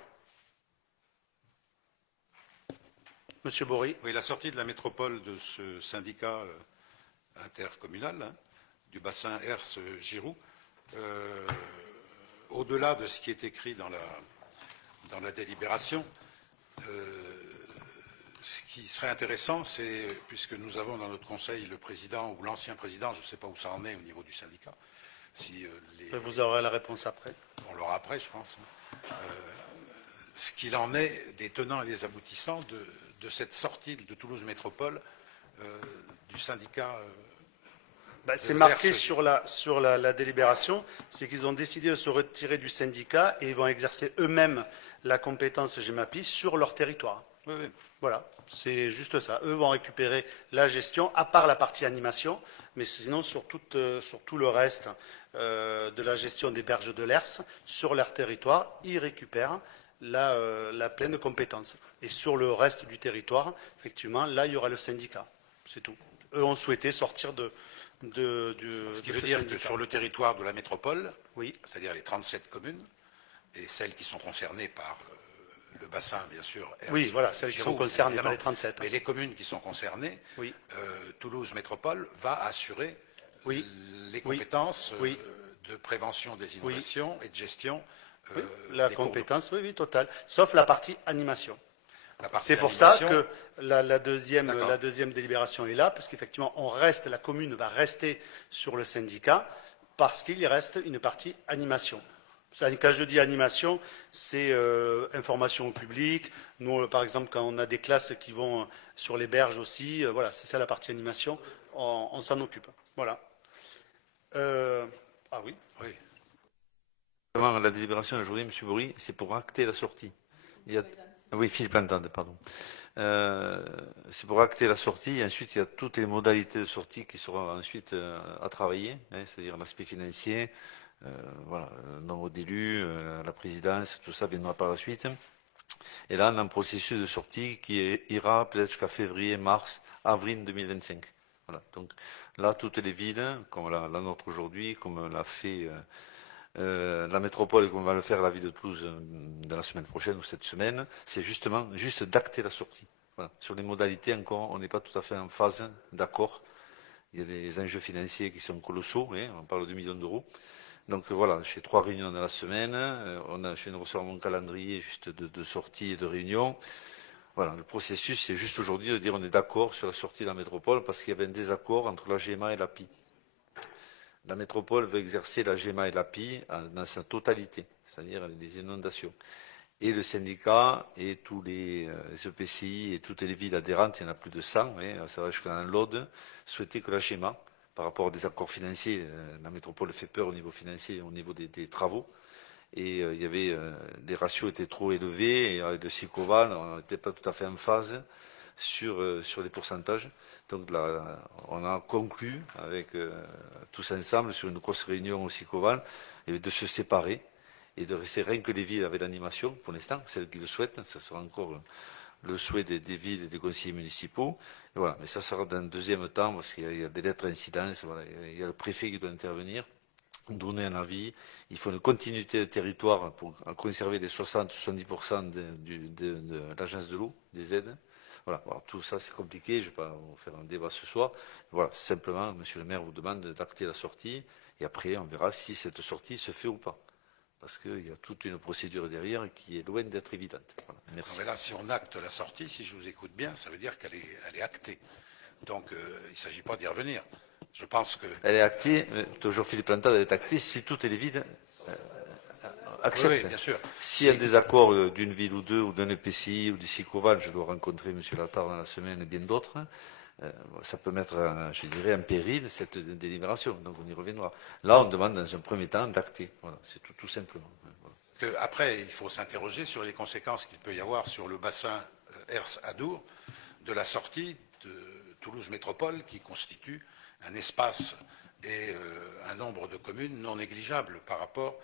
Monsieur Bory. Oui, la sortie de la métropole de ce syndicat intercommunal, hein, du bassin Herse-Giroux, au-delà de ce qui est écrit dans la délibération, ce qui serait intéressant, c'est, puisque nous avons dans notre conseil le président ou l'ancien président, je ne sais pas où ça en est au niveau du syndicat. Si, vous aurez la réponse après. On l'aura après, je pense. Ce qu'il en est des tenants et des aboutissants de cette sortie de Toulouse Métropole du syndicat. C'est marqué sur la délibération, c'est qu'ils ont décidé de se retirer du syndicat et ils vont exercer eux-mêmes la compétence GEMAPI sur leur territoire. Oui, oui. Voilà, c'est juste ça. Eux vont récupérer la gestion, à part la partie animation, mais sinon sur tout le reste de la gestion des berges de l'Hers, sur leur territoire, ils récupèrent la pleine compétence. Et sur le reste du territoire, effectivement, là, il y aura le syndicat. C'est tout. Eux ont souhaité sortir ce qui veut dire que sur le territoire de la métropole, oui, c'est-à-dire les 37 communes, et celles qui sont concernées par le bassin, bien sûr. Oui, voilà, celles qui sont concernées par les 37. Mais les communes qui sont concernées, oui. Toulouse Métropole va assurer oui. les compétences oui. de prévention des inondations et de gestion. La compétence, oui, totale, sauf la partie animation. C'est pour animation, ça que la deuxième délibération est là, parce qu'effectivement, la commune va rester sur le syndicat, parce qu'il y reste une partie animation. Quand je dis animation, c'est information au public. Nous, par exemple, quand on a des classes qui vont sur les berges aussi, voilà, c'est ça la partie animation, on s'en occupe. Voilà. Ah oui. Oui. La délibération d'aujourd'hui, M. Bory, c'est pour acter la sortie. Oui, Philippe Lantande, pardon. C'est pour acter la sortie, et ensuite il y a toutes les modalités de sortie qui seront ensuite à travailler, hein, c'est-à-dire l'aspect financier, voilà, le nombre d'élus, la présidence, tout ça viendra par la suite. Et là, on a un processus de sortie qui ira peut-être jusqu'à février, mars, avril 2025. Voilà. Donc là, toutes les villes, comme la nôtre aujourd'hui, comme l'a fait la métropole, et comme va le faire la ville de Toulouse dans la semaine prochaine ou cette semaine, c'est juste d'acter la sortie. Voilà. Sur les modalités, encore, on n'est pas tout à fait en phase d'accord. Il y a des enjeux financiers qui sont colossaux, hein, on parle de millions d'euros. Donc voilà, j'ai 3 réunions dans la semaine, je viens de recevoir mon calendrier juste de sortie et de réunion. Voilà, le processus, c'est juste aujourd'hui de dire on est d'accord sur la sortie de la métropole parce qu'il y avait un désaccord entre la GEMA et l'API. La métropole veut exercer la GEMA et l'API dans sa totalité, c'est-à-dire les inondations. Et le syndicat et tous les EPCI et toutes les villes adhérentes, il y en a plus de 100, hein, ça va jusqu'à l'Aude, souhaitaient que la GEMA, par rapport à des accords financiers, la métropole fait peur au niveau financier et au niveau des travaux. Et il y avait, les ratios étaient trop élevés, et avec le SICOVAL, on n'était pas tout à fait en phase sur les pourcentages. Donc là, on a conclu avec tous ensemble sur une grosse réunion au SICOVAL de se séparer et de rester rien que les villes avec l'animation, pour l'instant, celles qui le souhaitent. Ça sera encore le souhait des villes et des conseillers municipaux. Et voilà. Mais ça sera dans un deuxième temps, parce qu'il y a des lettres d'incidence, voilà. Il y a le préfet qui doit intervenir, donner un avis. Il faut une continuité de territoire pour conserver les 60-70% de l'agence de l'eau, des aides. Voilà. Alors, tout ça, c'est compliqué. Je ne vais pas vous faire un débat ce soir. Voilà. Simplement, monsieur le maire vous demande d'acter la sortie. Et après, on verra si cette sortie se fait ou pas. Parce qu'il y a toute une procédure derrière qui est loin d'être évidente. Voilà. Merci. Non, mais là, si on acte la sortie, si je vous écoute bien, ça veut dire qu'elle est actée. Donc, il ne s'agit pas d'y revenir. Je pense que... Elle est actée, toujours Philippe Lantade, elle est actée si toutes les villes acceptent. Oui, bien sûr. Si il y a des accords d'une ville ou deux, ou d'un EPCI, ou du SICOVAL, je dois rencontrer M. Lattard dans la semaine et bien d'autres, ça peut mettre, je dirais, en péril cette délibération. Donc on y reviendra. Là, on demande dans un premier temps d'acter. Voilà, c'est tout simplement. Voilà. Après, il faut s'interroger sur les conséquences qu'il peut y avoir sur le bassin Hers-Adour de la sortie de Toulouse Métropole, qui constitue un espace et un nombre de communes non négligeables par rapport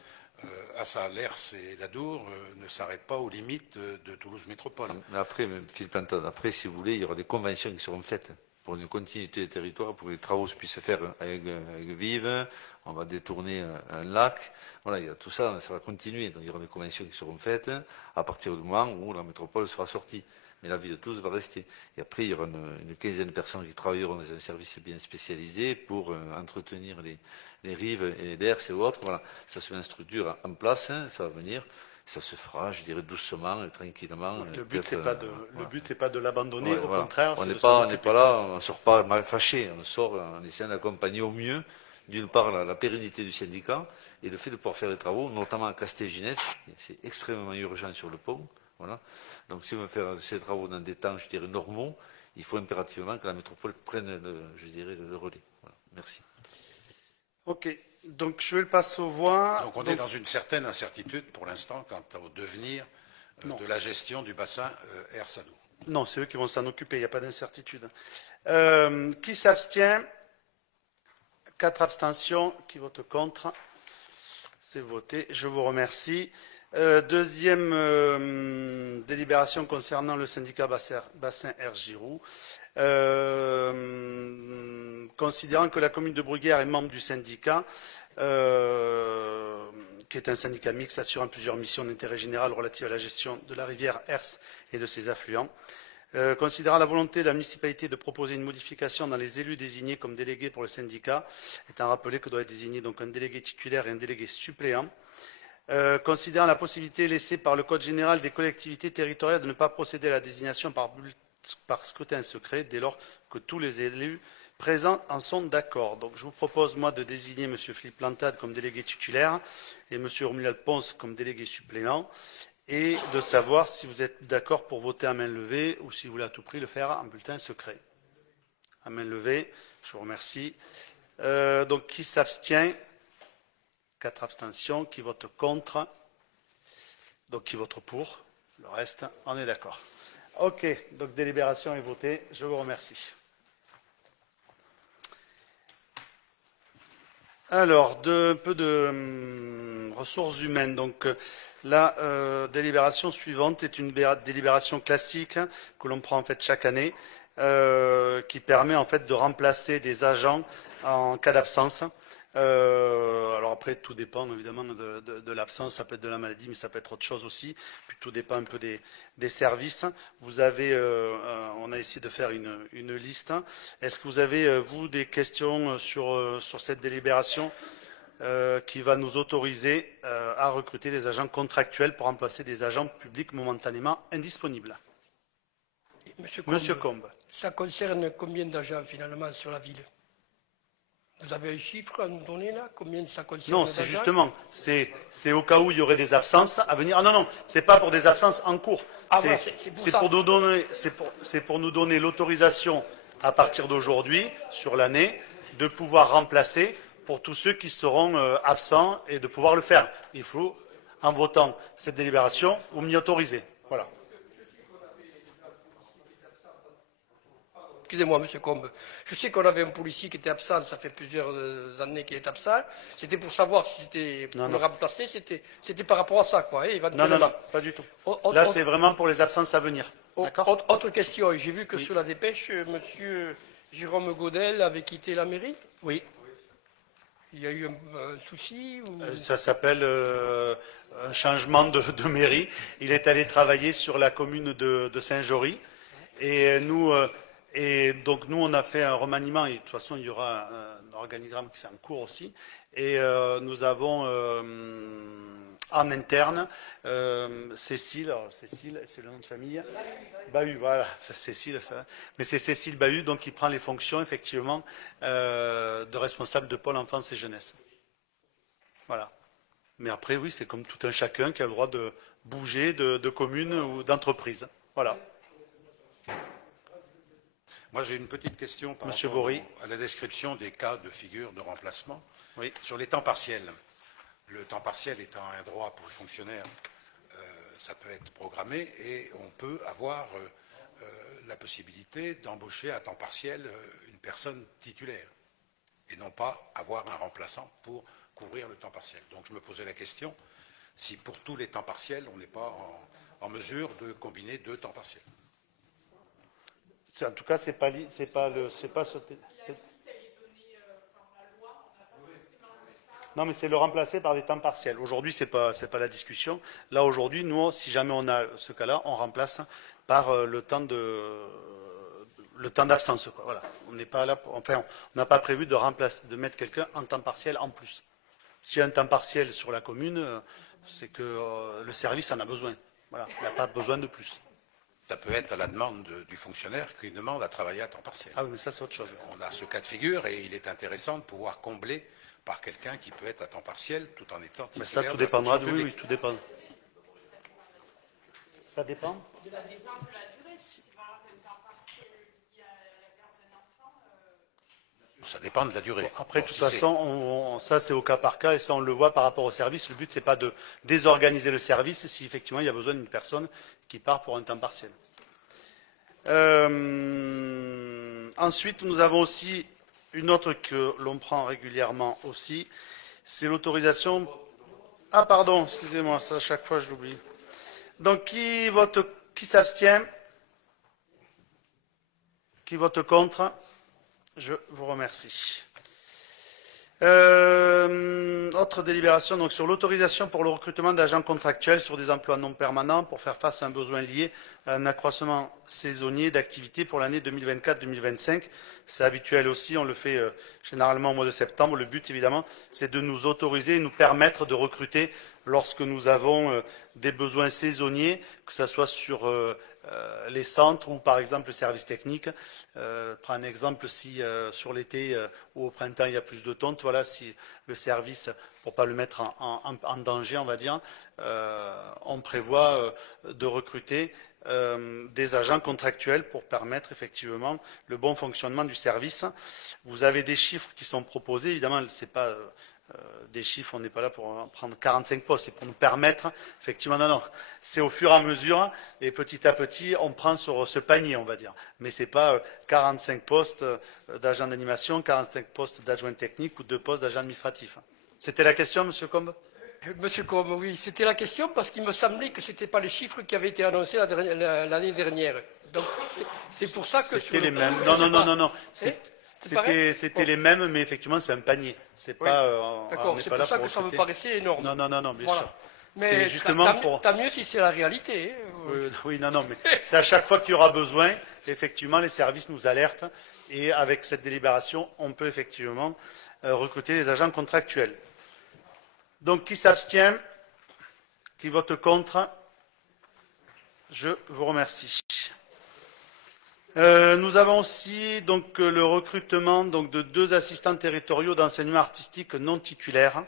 à ça. L'Hers et l'Adour ne s'arrêtent pas aux limites de Toulouse Métropole. Mais après, Philippe Plantade, après, si vous voulez, il y aura des conventions qui seront faites pour une continuité des territoires, pour que les travaux puissent se faire avec Vive. On va détourner un lac. Voilà, il y a tout ça, ça va continuer. Donc il y aura des conventions qui seront faites à partir du moment où la métropole sera sortie. Mais la ville de Toulouse va rester. Et après, il y aura une quinzaine de personnes qui travailleront dans un service bien spécialisé pour entretenir les rives et les DERS et autres. Voilà, ça se met une structure en place, hein, ça va venir. Ça se fera, je dirais, doucement et tranquillement. Le but, c'est pas de l'abandonner, Ouais, au voilà. contraire. On n'est pas là, on ne sort pas mal fâché, on sort en essayant d'accompagner au mieux, d'une part, la pérennité du syndicat et le fait de pouvoir faire des travaux, notamment à Castelginès. C'est extrêmement urgent sur le pont. Voilà. Donc, si on veut faire ces travaux dans des temps, je dirais, normaux, il faut impérativement que la métropole prenne, le relais. Voilà. Merci. OK. Donc, je vais le passer aux voix. Donc, on est dans une certaine incertitude pour l'instant quant au devenir de la gestion du bassin Hers-Adour. Non, c'est eux qui vont s'en occuper, il n'y a pas d'incertitude. Qui s'abstient? 4 abstentions. Qui vote contre? C'est voté. Je vous remercie. Deuxième délibération concernant le syndicat bassin Air-Giroux. Considérant que la commune de Bruguière est membre du syndicat, qui est un syndicat mixte assurant plusieurs missions d'intérêt général relatives à la gestion de la rivière Hers et de ses affluents. Considérant la volonté de la municipalité de proposer une modification dans les élus désignés comme délégués pour le syndicat, étant rappelé que doit être désigné donc un délégué titulaire et un délégué suppléant. Considérant la possibilité laissée par le Code général des collectivités territoriales de ne pas procéder à la désignation par scrutin secret, dès lors que tous les élus présents en sont d'accord. Donc je vous propose, moi, de désigner M. Philippe Plantade comme délégué titulaire et M. Romuald Ponce comme délégué suppléant, et de savoir si vous êtes d'accord pour voter à main levée ou si vous voulez à tout prix le faire en bulletin secret. À main levée, je vous remercie. Donc qui s'abstient? 4 abstentions. Qui vote contre? Donc qui vote pour? Le reste, on est d'accord. OK, donc délibération est votée. Je vous remercie. Alors, un peu de ressources humaines. Donc, la délibération suivante est une délibération classique que l'on prend en fait chaque année, qui permet en fait de remplacer des agents en cas d'absence. Alors après, tout dépend évidemment de l'absence, ça peut être de la maladie, mais ça peut être autre chose aussi. Puis tout dépend un peu des services. Vous avez, on a essayé de faire une liste. Est-ce que vous avez, vous, des questions sur cette délibération qui va nous autoriser à recruter des agents contractuels pour remplacer des agents publics momentanément indisponibles? Monsieur Combe. Ça concerne combien d'agents finalement sur la ville? Vous avez un chiffre à nous donner là? Combien ça concerne? Non, c'est justement, c'est au cas où il y aurait des absences à venir. Ah non, non, c'est pas pour des absences en cours. Ah, c'est pour nous donner, c'est pour nous donner l'autorisation à partir d'aujourd'hui, sur l'année, de pouvoir remplacer pour tous ceux qui seront absents et de pouvoir le faire. Il faut, en votant cette délibération, vous m'y autorisez. Voilà. Excusez-moi, Monsieur Combe. Je sais qu'on avait un policier qui était absent, ça fait plusieurs années qu'il est absent. C'était pour savoir si c'était pour le remplacer, c'était par rapport à ça, quoi, hein, éventuellement. Non, pas du tout. Là, c'est vraiment pour les absences à venir. D'accord. Autre question. J'ai vu que sur la dépêche, Monsieur Jérôme Godel avait quitté la mairie. Oui. Il y a eu un souci ou... Ça s'appelle un changement de mairie. Il est allé travailler sur la commune de Saint-Jory. Et nous... Et donc, nous, on a fait un remaniement, et de toute façon, il y aura un organigramme qui est en cours aussi. Et nous avons en interne Cécile, c'est le nom de famille. Bahut, voilà, Cécile, ça. Mais c'est Cécile Bahut, donc qui prend les fonctions, effectivement, de responsable de pôle enfance et jeunesse. Voilà. Mais après, oui, c'est comme tout un chacun qui a le droit de bouger de commune ou d'entreprise. Voilà. Moi, j'ai une petite question par Monsieur rapport Bory. à la description des cas de figure de remplacement. Oui. Sur les temps partiels. Le temps partiel étant un droit pour le fonctionnaire, ça peut être programmé et on peut avoir la possibilité d'embaucher à temps partiel une personne titulaire et non pas avoir un remplaçant pour couvrir le temps partiel. Donc je me posais la question si pour tous les temps partiels, on n'est pas en mesure de combiner 2 temps partiels. En tout cas, c'est pas non, mais c'est le remplacer par des temps partiels. Aujourd'hui, c'est pas la discussion. Là, aujourd'hui, nous, si jamais on a ce cas-là, on remplace par le temps d'absence. Voilà. On n'est pas là. On n'a pas prévu de mettre quelqu'un en temps partiel en plus. S'il y a un temps partiel sur la commune, c'est que le service en a besoin. Voilà. Il n'a pas besoin de plus. Ça peut être à la demande du fonctionnaire qui demande à travailler à temps partiel. Ah oui, mais ça, c'est autre chose. On a ce cas de figure et il est intéressant de pouvoir combler par quelqu'un qui peut être à temps partiel tout en étant titulaire. Mais ça, tout dépendra de... Oui, tout dépend. Ça dépend. Ça dépend de la durée. Si par exemple un temps partiel lié à la garde d'un enfant... Ça dépend de la durée. Bon, après, de toute façon, ça c'est au cas par cas et ça on le voit par rapport au service. Le but, c'est pas de désorganiser le service si effectivement il y a besoin d'une personne qui part pour un temps partiel. Ensuite, nous avons aussi une autre que l'on prend régulièrement aussi, c'est l'autorisation... Ah pardon, excusez-moi, ça à chaque fois je l'oublie. Donc qui s'abstient? Qui vote contre? Je vous remercie. Autre délibération donc sur l'autorisation pour le recrutement d'agents contractuels sur des emplois non permanents pour faire face à un besoin lié à un accroissement saisonnier d'activité pour l'année 2024-2025. C'est habituel aussi, on le fait généralement au mois de septembre. Le but évidemment, c'est de nous autoriser et nous permettre de recruter lorsque nous avons des besoins saisonniers, que ce soit sur les centres ou par exemple le service technique. Prends un exemple, si sur l'été ou au printemps il y a plus de tontes, voilà, si le service, pour ne pas le mettre en danger, on va dire, on prévoit de recruter des agents contractuels pour permettre effectivement le bon fonctionnement du service. Vous avez des chiffres qui sont proposés, évidemment, c'est pas... des chiffres, on n'est pas là pour prendre 45 postes, c'est pour nous permettre, effectivement, non, c'est au fur et à mesure, et petit à petit, on prend sur ce panier, on va dire. Mais ce n'est pas 45 postes d'agents d'animation, 45 postes d'adjoints techniques ou 2 postes d'agents administratifs. C'était la question, Monsieur Combe? Monsieur Combe, oui, c'était la question parce qu'il me semblait que ce n'étaient pas les chiffres qui avaient été annoncés l'année dernière. Donc, c'est pour ça que... C'était les mêmes. Non. C'était les mêmes, mais effectivement, c'est un panier. C'est oui. pas. D'accord, c'est pour ça que ça me paraissait énorme. Non, bien sûr. Mais justement tant mieux si c'est la réalité. Oui, non, mais c'est à chaque fois qu'il y aura besoin, effectivement, les services nous alertent. Et avec cette délibération, on peut effectivement recruter des agents contractuels. Donc, qui s'abstient? Qui vote contre? Je vous remercie. Nous avons aussi donc le recrutement donc, de 2 assistants territoriaux d'enseignement artistique non titulaires.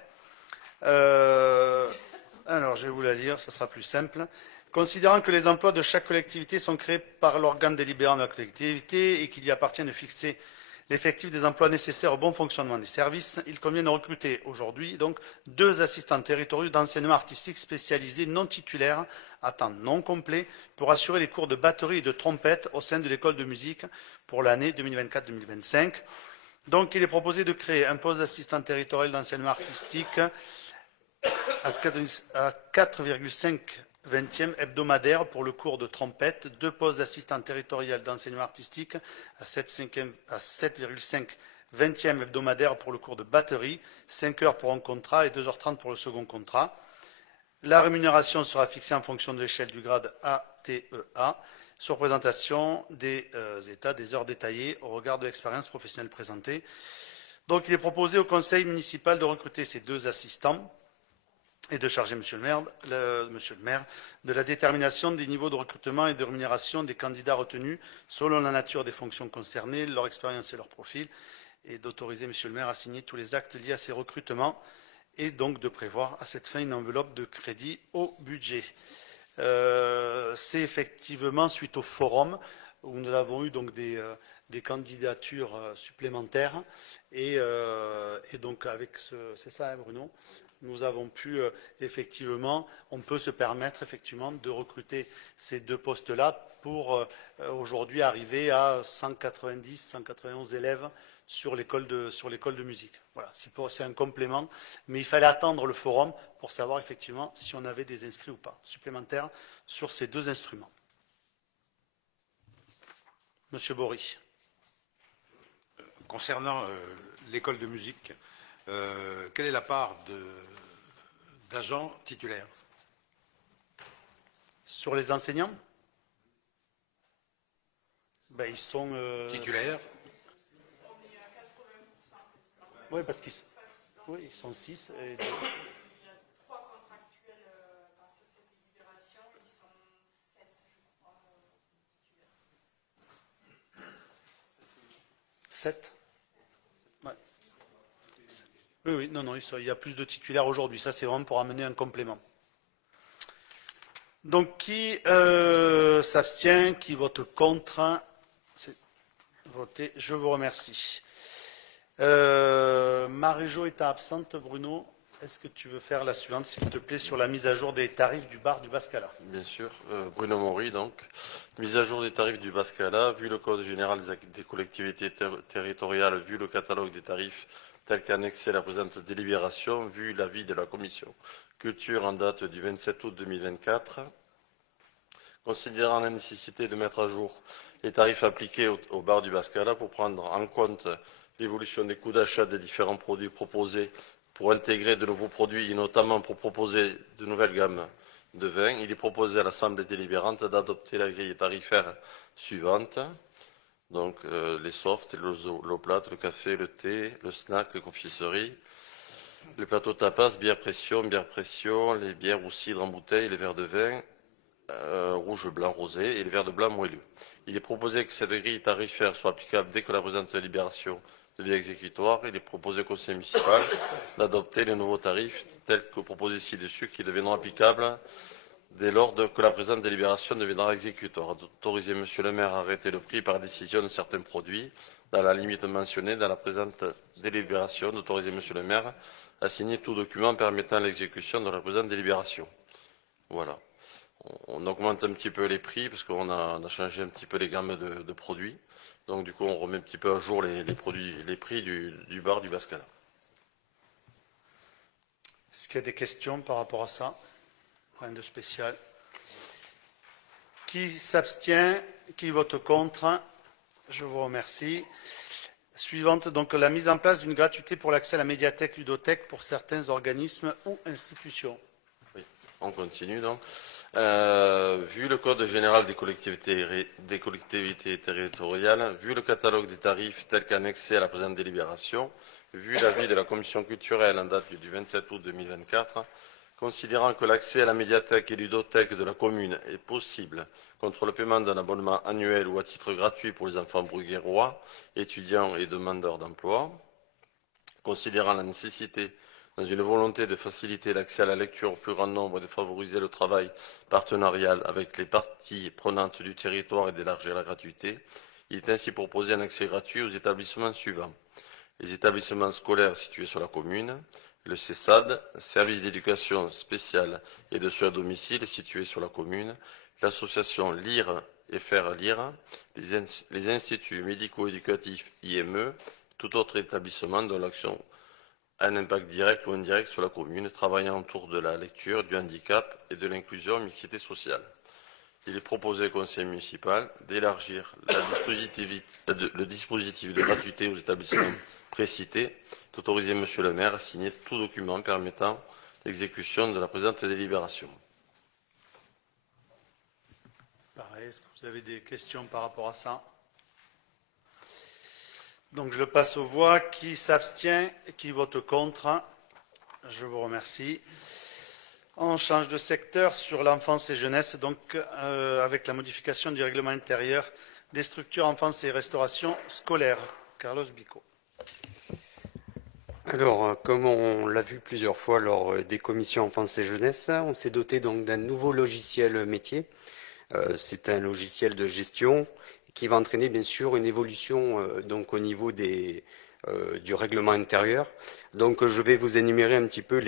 Alors, je vais vous la lire, ça sera plus simple. Considérant que les emplois de chaque collectivité sont créés par l'organe délibérant de la collectivité et qu'il y appartient de fixer l'effectif des emplois nécessaires au bon fonctionnement des services, il convient de recruter aujourd'hui donc 2 assistants territoriaux d'enseignement artistique spécialisés non titulaires à temps non complet pour assurer les cours de batterie et de trompette au sein de l'école de musique pour l'année 2024-2025. Donc il est proposé de créer un poste d'assistant territorial d'enseignement artistique à 4,5 20e hebdomadaire pour le cours de trompette, 2 postes d'assistant territorial d'enseignement artistique à 7,5 20e hebdomadaire pour le cours de batterie, 5 heures pour un contrat et 2h30 pour le second contrat. La rémunération sera fixée en fonction de l'échelle du grade ATEA, sur présentation des états des heures détaillées au regard de l'expérience professionnelle présentée. Donc il est proposé au conseil municipal de recruter ces 2 assistants et de charger Monsieur le maire de la détermination des niveaux de recrutement et de rémunération des candidats retenus selon la nature des fonctions concernées, leur expérience et leur profil, et d'autoriser Monsieur le maire à signer tous les actes liés à ces recrutements et donc de prévoir à cette fin une enveloppe de crédit au budget. C'est effectivement suite au forum où nous avons eu donc des candidatures supplémentaires. Et donc, avec c'est ça, hein, Bruno, nous avons pu effectivement, on peut se permettre effectivement de recruter ces 2 postes-là pour aujourd'hui arriver à 190, 191 élèves sur l'école de musique. Voilà, c'est un complément, mais il fallait attendre le forum pour savoir effectivement si on avait des inscrits ou pas supplémentaires sur ces 2 instruments. Monsieur Bory. Concernant l'école de musique, quelle est la part d'agents titulaires? Sur les enseignants, ben, ils sont... Titulaires? Oui, parce qu'ils ils sont 6. Et... Il y a 3 contractuels à partir de cette délibération, ils sont 7, je crois, titulaires. 7 ouais. Oui, non, il y a plus de titulaires aujourd'hui. Ça, c'est vraiment pour amener un complément. Donc, qui s'abstient, qui vote contre? C'est voté. Je vous remercie. Marie-Jo est absente, Bruno. Est-ce que tu veux faire la suivante, s'il te plaît, sur la mise à jour des tarifs du bar du Bascala? Bien sûr. Bruno Maury, donc. Mise à jour des tarifs du Bascala, vu le Code général des collectivités territoriales, vu le catalogue des tarifs tel qu'annexé à la présente délibération, vu l'avis de la commission culture en date du 27 août 2024, considérant la nécessité de mettre à jour les tarifs appliqués au bar du Bascala pour prendre en compte l'évolution des coûts d'achat des différents produits proposés, pour intégrer de nouveaux produits et notamment pour proposer de nouvelles gammes de vins, il est proposé à l'Assemblée délibérante d'adopter la grille tarifaire suivante. Donc les softs, l'eau plate, le café, le thé, le snack, les confiseries, les plateaux tapas, bière pression, les bières ou cidre en bouteille, les verres de vin, rouge, blanc, rosé et les verres de blanc moelleux. Il est proposé que cette grille tarifaire soit applicable dès que la présente délibération devient exécutoire. Il est proposé au conseil municipal d'adopter les nouveaux tarifs tels que proposés ci-dessus qui deviendront applicables dès lors que la présente délibération deviendra exécutoire. D'autoriser monsieur le maire à arrêter le prix par décision de certains produits dans la limite mentionnée dans la présente délibération. D'autoriser monsieur le maire à signer tout document permettant l'exécution de la présente délibération. Voilà. On augmente un petit peu les prix parce qu'on a changé un petit peu les gammes de produits. Donc du coup, on remet un petit peu à jour les prix du bar du Bascala. Est-ce qu'il y a des questions par rapport à ça? Rien de spécial. Qui s'abstient? Qui vote contre? Je vous remercie. Suivante, donc la mise en place d'une gratuité pour l'accès à la médiathèque ludothèque pour certains organismes ou institutions. Oui, on continue donc. Vu le Code général des collectivités territoriales, vu le catalogue des tarifs tel qu'annexé à la présente délibération, vu l'avis de la commission culturelle en date du 27 août 2024, considérant que l'accès à la médiathèque et ludothèque de la commune est possible contre le paiement d'un abonnement annuel ou à titre gratuit pour les enfants bruguérois, étudiants et demandeurs d'emploi, considérant la nécessité, dans une volonté de faciliter l'accès à la lecture au plus grand nombre et de favoriser le travail partenarial avec les parties prenantes du territoire et d'élargir la gratuité, il est ainsi proposé un accès gratuit aux établissements suivants. Les établissements scolaires situés sur la commune, le CESAD, service d'éducation spéciale et de soins à domicile situé sur la commune, l'association Lire et Faire Lire, les instituts médico-éducatifs IME, tout autre établissement dont l'action a un impact direct ou indirect sur la commune, travaillant autour de la lecture, du handicap et de l'inclusion mixité sociale. Il est proposé au conseil municipal d'élargir le dispositif de gratuité aux établissements précités, d'autoriser monsieur le maire à signer tout document permettant l'exécution de la présente délibération. Pareil, est-ce que vous avez des questions par rapport à ça? Donc je le passe aux voix. Qui s'abstient et qui vote contre? Je vous remercie. On change de secteur sur l'enfance et jeunesse, donc avec la modification du règlement intérieur des structures enfance et restauration scolaire. Carlos Bico. Alors, comme on l'a vu plusieurs fois lors des commissions enfance et jeunesse, on s'est doté donc d'un nouveau logiciel métier. C'est un logiciel de gestion qui va entraîner bien sûr une évolution donc au niveau du règlement intérieur. Donc je vais vous énumérer un petit peu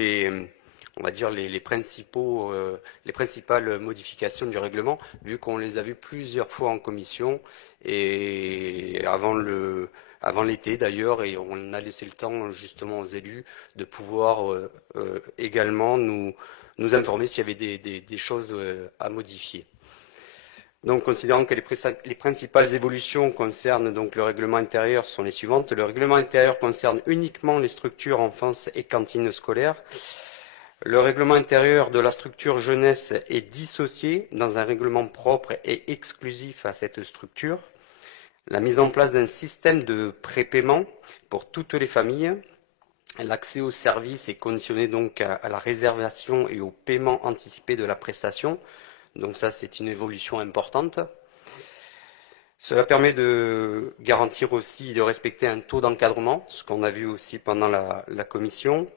on va dire les principales modifications du règlement, vu qu'on les a vues plusieurs fois en commission et avant l'été d'ailleurs, et on a laissé le temps justement aux élus de pouvoir également nous informer s'il y avait des choses à modifier. Donc, considérant que les principales évolutions concernent donc le règlement intérieur sont les suivantes. Le règlement intérieur concerne uniquement les structures enfance et cantines scolaires. Le règlement intérieur de la structure jeunesse est dissocié dans un règlement propre et exclusif à cette structure. La mise en place d'un système de prépaiement pour toutes les familles. L'accès aux services est conditionné donc à la réservation et au paiement anticipé de la prestation. Donc ça, c'est une évolution importante. Cela permet de garantir aussi de respecter un taux d'encadrement, ce qu'on a vu aussi pendant la commission.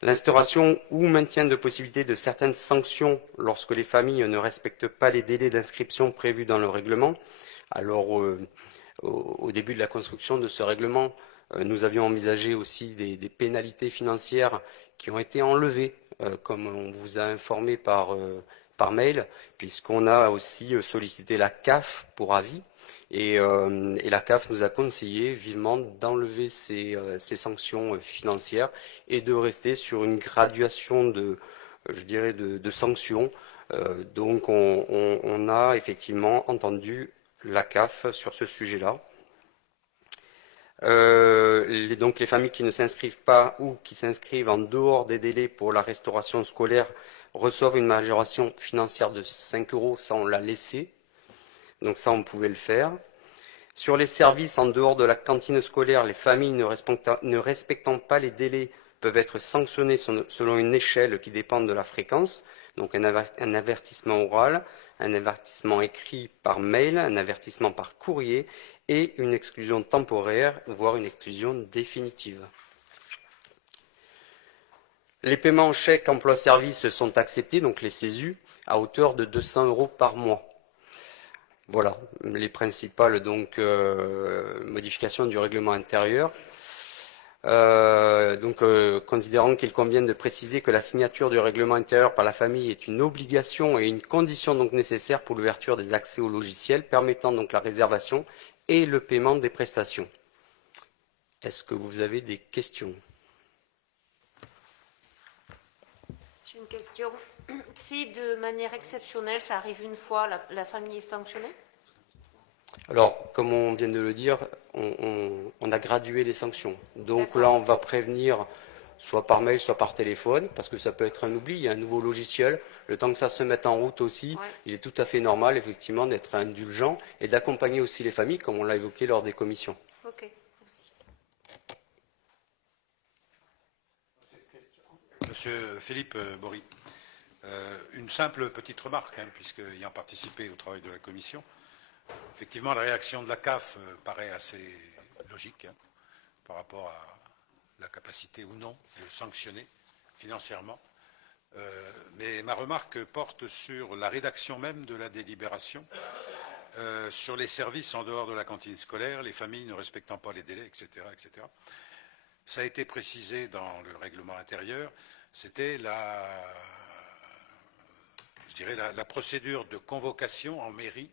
L'instauration ou maintien de possibilité de certaines sanctions lorsque les familles ne respectent pas les délais d'inscription prévus dans le règlement. Alors, au début de la construction de ce règlement, nous avions envisagé aussi des pénalités financières qui ont été enlevées, comme on vous a informé par mail, puisqu'on a aussi sollicité la CAF pour avis. Et la CAF nous a conseillé vivement d'enlever ces sanctions financières et de rester sur une graduation de sanctions. Donc on a effectivement entendu la CAF sur ce sujet-là. Donc les familles qui ne s'inscrivent pas ou qui s'inscrivent en dehors des délais pour la restauration scolaire reçoivent une majoration financière de 5 €, ça on l'a laissé. Donc ça, on pouvait le faire. Sur les services en dehors de la cantine scolaire, les familles ne respectant pas les délais peuvent être sanctionnées selon une échelle qui dépend de la fréquence. Donc un avertissement oral, un avertissement écrit par mail, un avertissement par courrier et une exclusion temporaire, voire une exclusion définitive. Les paiements en chèque emploi-service sont acceptés, donc les CESU, à hauteur de 200 € par mois. Voilà les principales donc, modifications du règlement intérieur. Considérant qu'il convient de préciser que la signature du règlement intérieur par la famille est une obligation et une condition donc nécessaire pour l'ouverture des accès au logiciel, permettant donc la réservation et le paiement des prestations. Est-ce que vous avez des questions? J'ai une question. Si de manière exceptionnelle, ça arrive une fois, la famille est sanctionnée? Alors, comme on vient de le dire, on a gradué les sanctions. Donc là, on va prévenir soit par mail, soit par téléphone, parce que ça peut être un oubli, il y a un nouveau logiciel. Le temps que ça se mette en route aussi, il est tout à fait normal, effectivement, d'être indulgent et d'accompagner aussi les familles, comme on l'a évoqué lors des commissions. Ok, merci. Monsieur Philippe Bory, une simple petite remarque, puisque ayant participé au travail de la commission, effectivement, la réaction de la CAF paraît assez logique par rapport à la capacité ou non de sanctionner financièrement. Mais ma remarque porte sur la rédaction même de la délibération, sur les services en dehors de la cantine scolaire, les familles ne respectant pas les délais, etc., etc. Ça a été précisé dans le règlement intérieur, c'était la procédure de convocation en mairie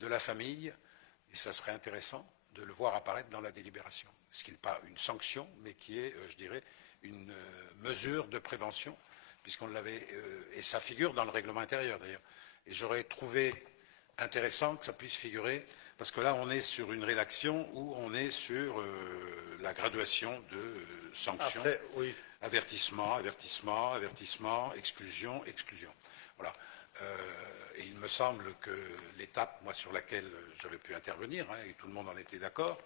de la famille, et ça serait intéressant de le voir apparaître dans la délibération, ce qui n'est pas une sanction, mais qui est, je dirais, une mesure de prévention, puisqu'on l'avait, et ça figure dans le règlement intérieur d'ailleurs. Et j'aurais trouvé intéressant que ça puisse figurer, parce que là on est sur une rédaction où on est sur la graduation de sanctions. Après, oui. Avertissement, avertissement, avertissement, exclusion, exclusion. Voilà. Et il me semble que l'étape, moi, sur laquelle j'avais pu intervenir, et tout le monde en était d'accord,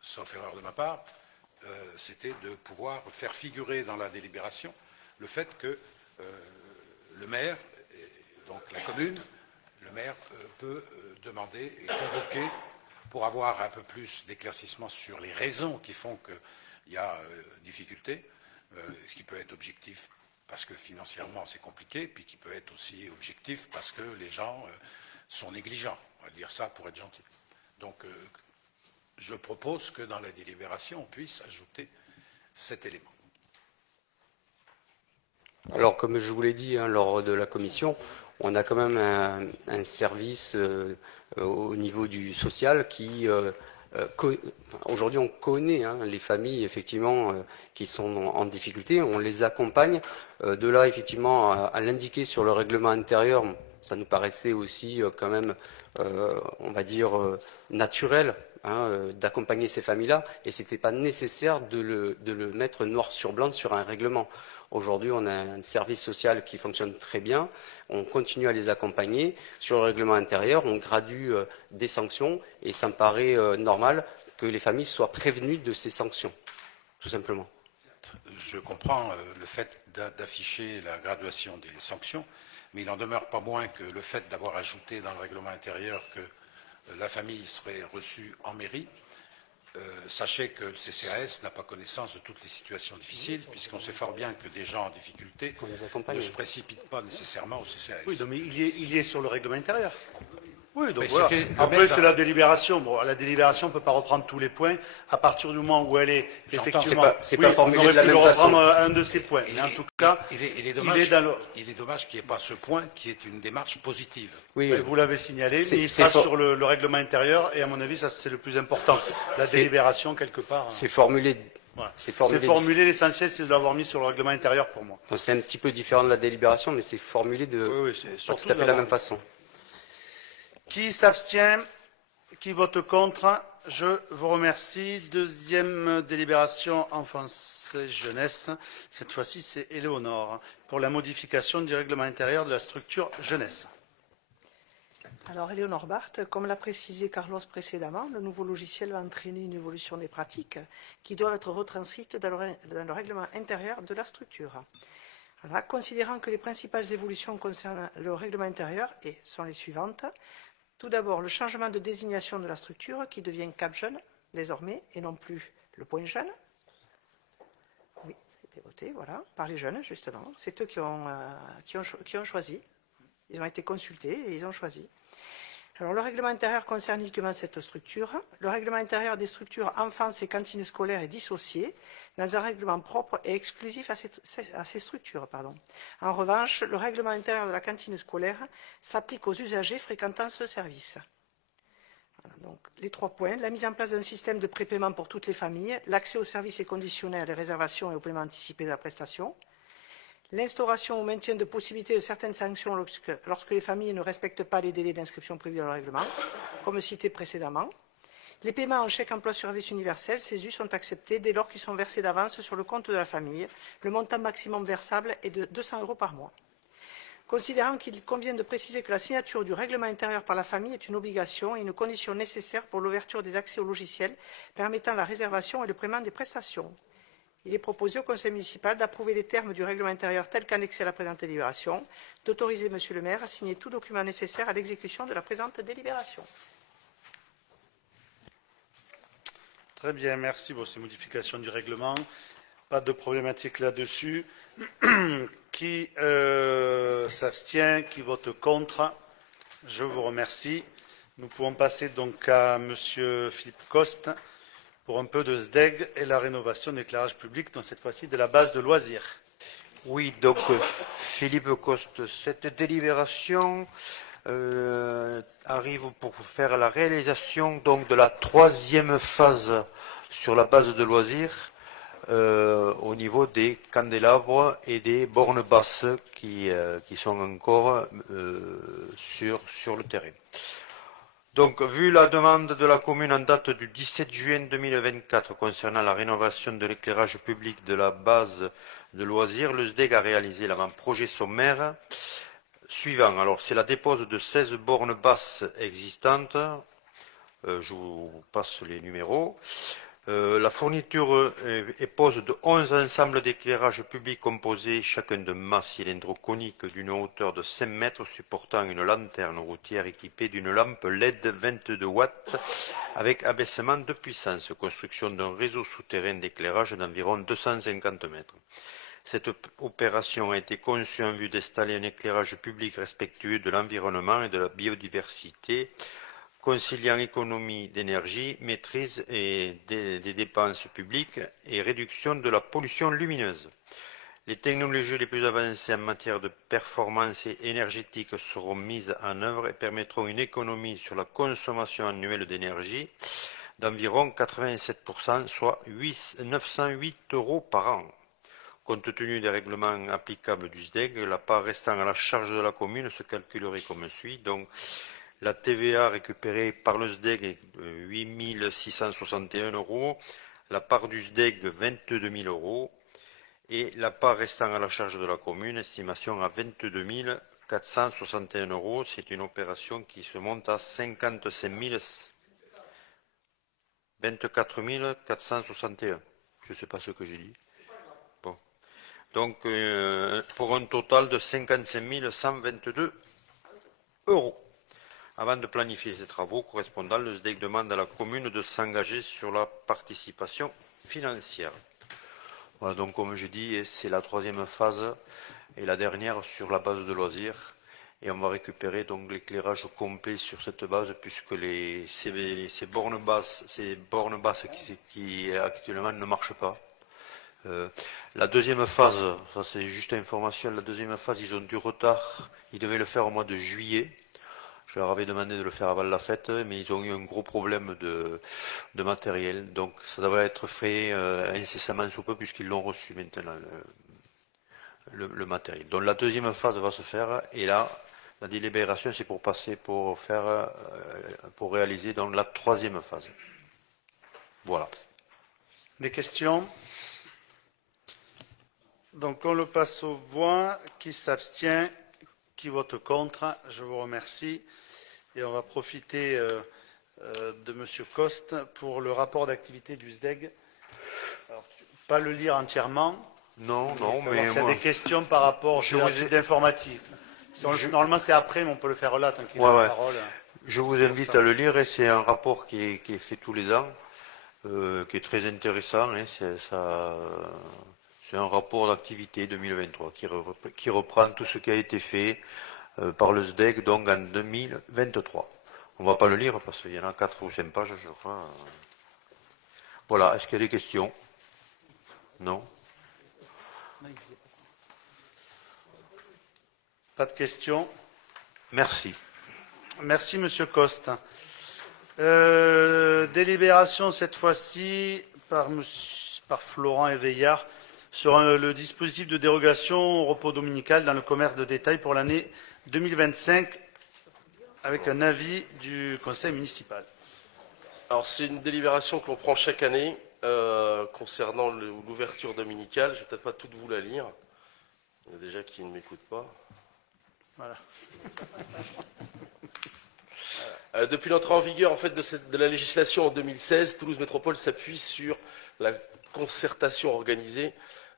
sauf erreur de ma part, c'était de pouvoir faire figurer dans la délibération le fait que le maire, donc la commune, le maire peut demander et convoquer pour avoir un peu plus d'éclaircissement sur les raisons qui font qu'il y a difficulté, ce qui peut être objectif parce que financièrement c'est compliqué, puis qui peut être aussi objectif parce que les gens sont négligents. On va dire ça pour être gentil. Donc, je propose que dans la délibération, on puisse ajouter cet élément. Alors, comme je vous l'ai dit lors de la commission, on a quand même un service au niveau du social qui, aujourd'hui, on connaît les familles effectivement qui sont en difficulté, on les accompagne. De là, effectivement, à l'indiquer sur le règlement intérieur, ça nous paraissait aussi quand même, on va dire, naturel. D'accompagner ces familles-là, et ce n'était pas nécessaire de le mettre noir sur blanc sur un règlement. Aujourd'hui, on a un service social qui fonctionne très bien, on continue à les accompagner. Sur le règlement intérieur, on gradue des sanctions, et ça me paraît normal que les familles soient prévenues de ces sanctions, tout simplement. Je comprends le fait d'afficher la graduation des sanctions, mais il n'en demeure pas moins que le fait d'avoir ajouté dans le règlement intérieur que la famille serait reçue en mairie. Sachez que le CCAS n'a pas connaissance de toutes les situations difficiles, puisqu'on sait fort bien que des gens en difficulté ne se précipitent pas nécessairement au CCAS. Oui, mais il est sur le règlement intérieur. Oui, donc mais voilà. Après, c'est la délibération. Bon, la délibération ne peut pas reprendre tous les points. À partir du moment où elle est effectivement... C'est pas formulé on aurait de la pu même reprendre façon. un de ces points. Mais en tout cas, il est dommage qu'il n'y ait pas ce point qui est une démarche positive. Oui, vous l'avez signalé, mais il sera sur le règlement intérieur, et à mon avis, ça c'est le plus important. La délibération, quelque part. C'est formulé. Voilà. C'est formulé, l'essentiel, c'est de l'avoir mis sur le règlement intérieur pour moi. C'est un petit peu différent de la délibération, mais c'est formulé de pas tout à fait la même façon. Qui s'abstient? Qui vote contre? Je vous remercie. Deuxième délibération enfance et jeunesse. Cette fois-ci, c'est Éléonore pour la modification du règlement intérieur de la structure jeunesse. Alors, Éléonore Barthes, comme l'a précisé Carlos précédemment, le nouveau logiciel va entraîner une évolution des pratiques qui doivent être retranscrites dans le règlement intérieur de la structure. Alors, considérant que les principales évolutions concernent le règlement intérieur sont les suivantes. Tout d'abord, le changement de désignation de la structure qui devient Cap Jeune désormais et non plus le Point Jeune. Oui, c'était voté, voilà, par les jeunes justement. C'est eux qui ont choisi. Ils ont été consultés et ils ont choisi. Alors, le règlement intérieur concerne uniquement cette structure. Le règlement intérieur des structures enfance et cantines scolaires est dissocié dans un règlement propre et exclusif à ces structures. En revanche, le règlement intérieur de la cantine scolaire s'applique aux usagers fréquentant ce service. Voilà, donc, les 3 points. La mise en place d'un système de prépaiement pour toutes les familles. L'accès aux services est conditionné à les réservations et au paiement anticipé de la prestation. L'instauration ou maintien de possibilités de certaines sanctions lorsque les familles ne respectent pas les délais d'inscription prévus dans le règlement, comme cité précédemment. Les paiements en chèque emploi service universel, CESU, sont acceptés dès lors qu'ils sont versés d'avance sur le compte de la famille. Le montant maximum versable est de 200 € par mois. Considérant qu'il convient de préciser que la signature du règlement intérieur par la famille est une obligation et une condition nécessaire pour l'ouverture des accès au logiciel permettant la réservation et le paiement des prestations. Il est proposé au Conseil municipal d'approuver les termes du règlement intérieur tel qu'annexé à la présente délibération, d'autoriser Monsieur le maire à signer tout document nécessaire à l'exécution de la présente délibération. Très bien, merci pour ces modifications du règlement. Pas de problématique là-dessus. Qui s'abstient, qui vote contre? Je vous remercie. Nous pouvons passer donc à Monsieur Philippe Coste pour un peu de SDEG et la rénovation de l'éclairage public, donc cette fois-ci de la base de loisirs. Oui, donc Philippe Coste, cette délibération arrive pour faire la réalisation donc de la 3e phase sur la base de loisirs au niveau des candélabres et des bornes basses qui sont encore sur le terrain. Donc, vu la demande de la commune en date du 17 juin 2024 concernant la rénovation de l'éclairage public de la base de loisirs, le SDEG a réalisé l'avant-projet sommaire suivant. Alors, c'est la dépose de 16 bornes basses existantes. Je vous passe les numéros. La fourniture est pose de 11 ensembles d'éclairage public composés chacun de mâts cylindro-coniques d'une hauteur de 5 mètres supportant une lanterne routière équipée d'une lampe LED 22 watts avec abaissement de puissance, construction d'un réseau souterrain d'éclairage d'environ 250 mètres. Cette opération a été conçue en vue d'installer un éclairage public respectueux de l'environnement et de la biodiversité, conciliant économie d'énergie, maîtrise des dépenses publiques et réduction de la pollution lumineuse. Les technologies les plus avancées en matière de performance énergétique seront mises en œuvre et permettront une économie sur la consommation annuelle d'énergie d'environ 87%, soit 908 € par an. Compte tenu des règlements applicables du SDEG, la part restant à la charge de la commune se calculerait comme suit. Donc, la TVA récupérée par le SDEG est de 8 661 €, la part du SDEG 22 000 €, et la part restant à la charge de la commune, estimation à 22 461 €. C'est une opération qui se monte à 24 461. Je ne sais pas ce que j'ai dit. Bon. Donc, pour un total de 55 122 €. Avant de planifier ces travaux correspondants, le SDEC demande à la commune de s'engager sur la participation financière. Voilà, donc comme je dis, c'est la troisième phase et la dernière sur la base de loisirs. Et on va récupérer donc l'éclairage complet sur cette base, puisque ces bornes basses qui actuellement ne marchent pas. La deuxième phase, ça c'est juste information, la deuxième phase, ils ont du retard. Ils devaient le faire au mois de juillet. Je leur avais demandé de le faire avant la fête, mais ils ont eu un gros problème de matériel. Donc ça devrait être fait incessamment sous peu, puisqu'ils l'ont reçu maintenant, le matériel. Donc la deuxième phase va se faire, et là, la délibération, c'est pour réaliser donc la troisième phase. Voilà. Des questions? Donc on le passe aux voix. Qui s'abstient? Qui vote contre? Je vous remercie. Et on va profiter de M. Coste pour le rapport d'activité du SDEG. Alors, pas le lire entièrement. Non, mais il y a des questions par rapport au site d'informatif. Normalement, c'est après, mais on peut le faire là, tant qu'il a la parole. Je vous invite à le lire, et c'est un rapport qui est fait tous les ans, qui est très intéressant. Hein, c'est un rapport d'activité 2023 qui reprend tout ce qui a été fait par le SDEG donc en 2023. On ne va pas le lire parce qu'il y en a 4 ou 5 pages, je crois. Voilà, est-ce qu'il y a des questions? Non? Pas de questions? Merci. Merci, Monsieur Coste. Délibération cette fois-ci par Florent Éveillard sur le dispositif de dérogation au repos dominical dans le commerce de détail pour l'année 2025 avec un avis du conseil municipal. Alors c'est une délibération que l'on prend chaque année concernant l'ouverture dominicale. Je ne vais peut-être pas toute vous la lire. Il y en a déjà qui ne m'écoutent pas. Voilà. Depuis l'entrée en vigueur en fait, de la législation en 2016, Toulouse Métropole s'appuie sur la concertation organisée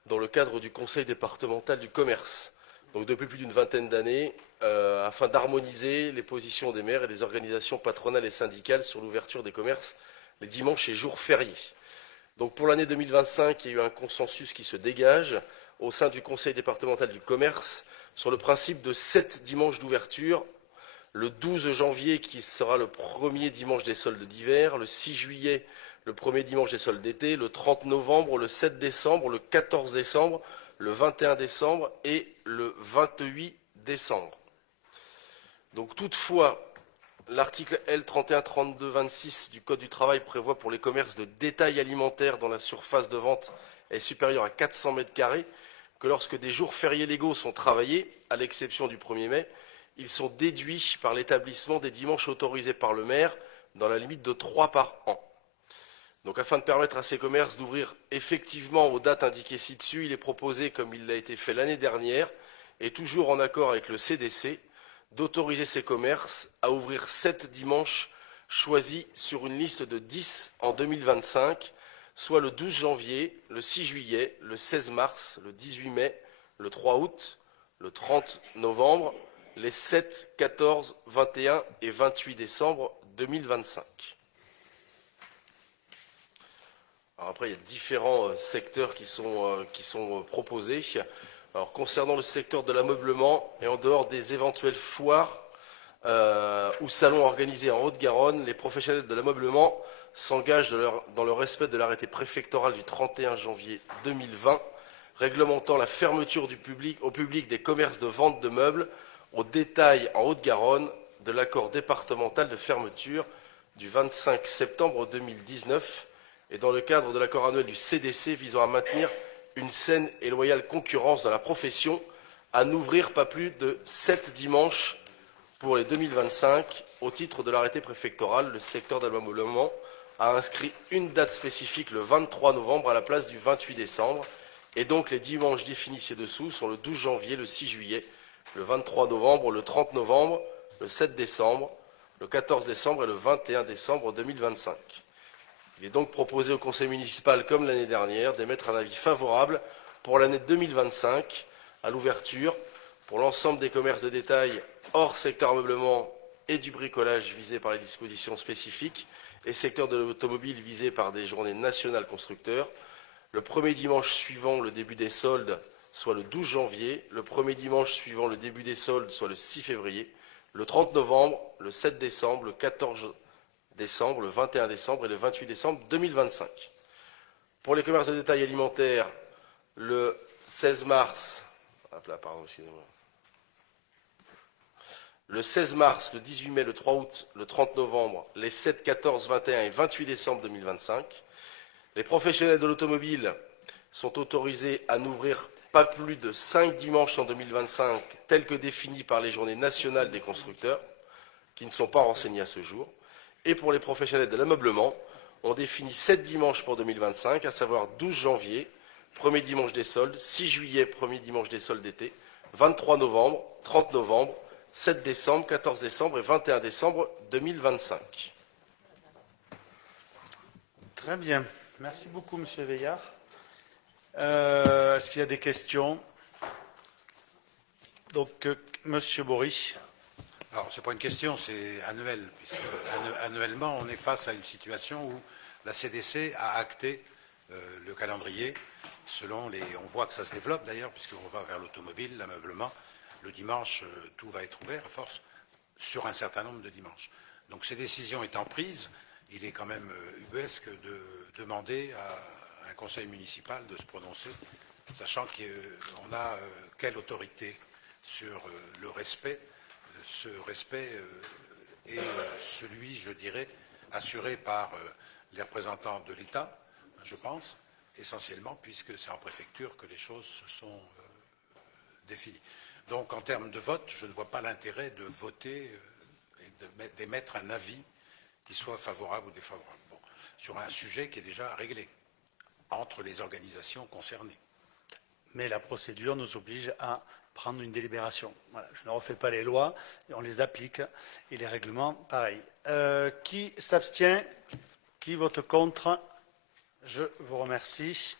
dans le cadre du Conseil départemental du commerce. Donc depuis plus d'une vingtaine d'années, afin d'harmoniser les positions des maires et des organisations patronales et syndicales sur l'ouverture des commerces les dimanches et jours fériés. Donc pour l'année 2025, il y a eu un consensus qui se dégage au sein du Conseil départemental du commerce sur le principe de 7 dimanches d'ouverture, le 12 janvier qui sera le premier dimanche des soldes d'hiver, le 6 juillet le premier dimanche des soldes d'été, le 30 novembre, le 7 décembre, le 14 décembre, le 21 décembre et le 28 décembre. Donc toutefois, l'article L3132-26 du Code du travail prévoit pour les commerces de détail alimentaire dont la surface de vente est supérieure à 400 m² que lorsque des jours fériés légaux sont travaillés, à l'exception du 1er mai, ils sont déduits par l'établissement des dimanches autorisés par le maire dans la limite de 3 par an. Donc afin de permettre à ces commerces d'ouvrir effectivement aux dates indiquées ci-dessus, il est proposé, comme il l'a été fait l'année dernière, et toujours en accord avec le CDC, d'autoriser ces commerces à ouvrir 7 dimanches choisis sur une liste de 10 en 2025, soit le 12 janvier, le 6 juillet, le 16 mars, le 18 mai, le 3 août, le 30 novembre, les 7, 14, 21 et 28 décembre 2025. Alors après, il y a différents secteurs qui sont proposés. Alors, concernant le secteur de l'ameublement, et en dehors des éventuelles foires ou salons organisés en Haute-Garonne, les professionnels de l'ameublement s'engagent dans le respect de l'arrêté préfectoral du 31 janvier 2020, réglementant la fermeture au public des commerces de vente de meubles au détail en Haute-Garonne de l'accord départemental de fermeture du 25 septembre 2019 et dans le cadre de l'accord annuel du CDC visant à maintenir une saine et loyale concurrence dans la profession, à n'ouvrir pas plus de 7 dimanches pour les 2025. Au titre de l'arrêté préfectoral, le secteur de l'ameublement a inscrit une date spécifique le 23 novembre à la place du 28 décembre. Et donc les dimanches définis ci-dessous sont le 12 janvier, le 6 juillet, le 23 novembre, le 30 novembre, le 7 décembre, le 14 décembre et le 21 décembre 2025. Il est donc proposé au conseil municipal, comme l'année dernière, d'émettre un avis favorable pour l'année 2025 à l'ouverture pour l'ensemble des commerces de détail hors secteur ameublement et du bricolage visés par les dispositions spécifiques et secteur de l'automobile visé par des journées nationales constructeurs, le premier dimanche suivant le début des soldes, soit le 12 janvier, le premier dimanche suivant le début des soldes, soit le 6 février, le 30 novembre, le 7 décembre, le 14 décembre, le 21 décembre et le 28 décembre 2025. Pour les commerces de détail alimentaires, le 16 mars, le 16 mars, le 18 mai, le 3 août, le 30 novembre, les 7, 14, 21 et 28 décembre 2025. Les professionnels de l'automobile sont autorisés à n'ouvrir pas plus de 5 dimanches en 2025, tels que définis par les journées nationales des constructeurs, qui ne sont pas renseignés à ce jour. Et pour les professionnels de l'ameublement, on définit 7 dimanches pour 2025, à savoir 12 janvier, premier dimanche des soldes, 6 juillet, premier dimanche des soldes d'été, 23 novembre, 30 novembre, 7 décembre, 14 décembre et 21 décembre 2025. Très bien. Merci beaucoup, M. Veillard. Est-ce qu'il y a des questions? Donc, M. Bory. Alors, ce n'est pas une question, c'est annuel, puisque annuellement, on est face à une situation où la CDC a acté le calendrier selon les... On voit que ça se développe d'ailleurs, puisqu'on va vers l'automobile, l'ameublement. Le dimanche, tout va être ouvert à force sur un certain nombre de dimanches. Donc, ces décisions étant prises, il est quand même ubuesque de demander à un conseil municipal de se prononcer, sachant qu'on a quelle autorité sur le respect. Ce respect est celui, je dirais, assuré par les représentants de l'État, je pense, essentiellement, puisque c'est en préfecture que les choses se sont définies. Donc, en termes de vote, je ne vois pas l'intérêt de voter et d'émettre un avis qui soit favorable ou défavorable. Bon, sur un sujet qui est déjà réglé entre les organisations concernées. Mais la procédure nous oblige à prendre une délibération. Voilà, je ne refais pas les lois, on les applique, et les règlements, pareil. Qui s'abstient? Qui vote contre? Je vous remercie.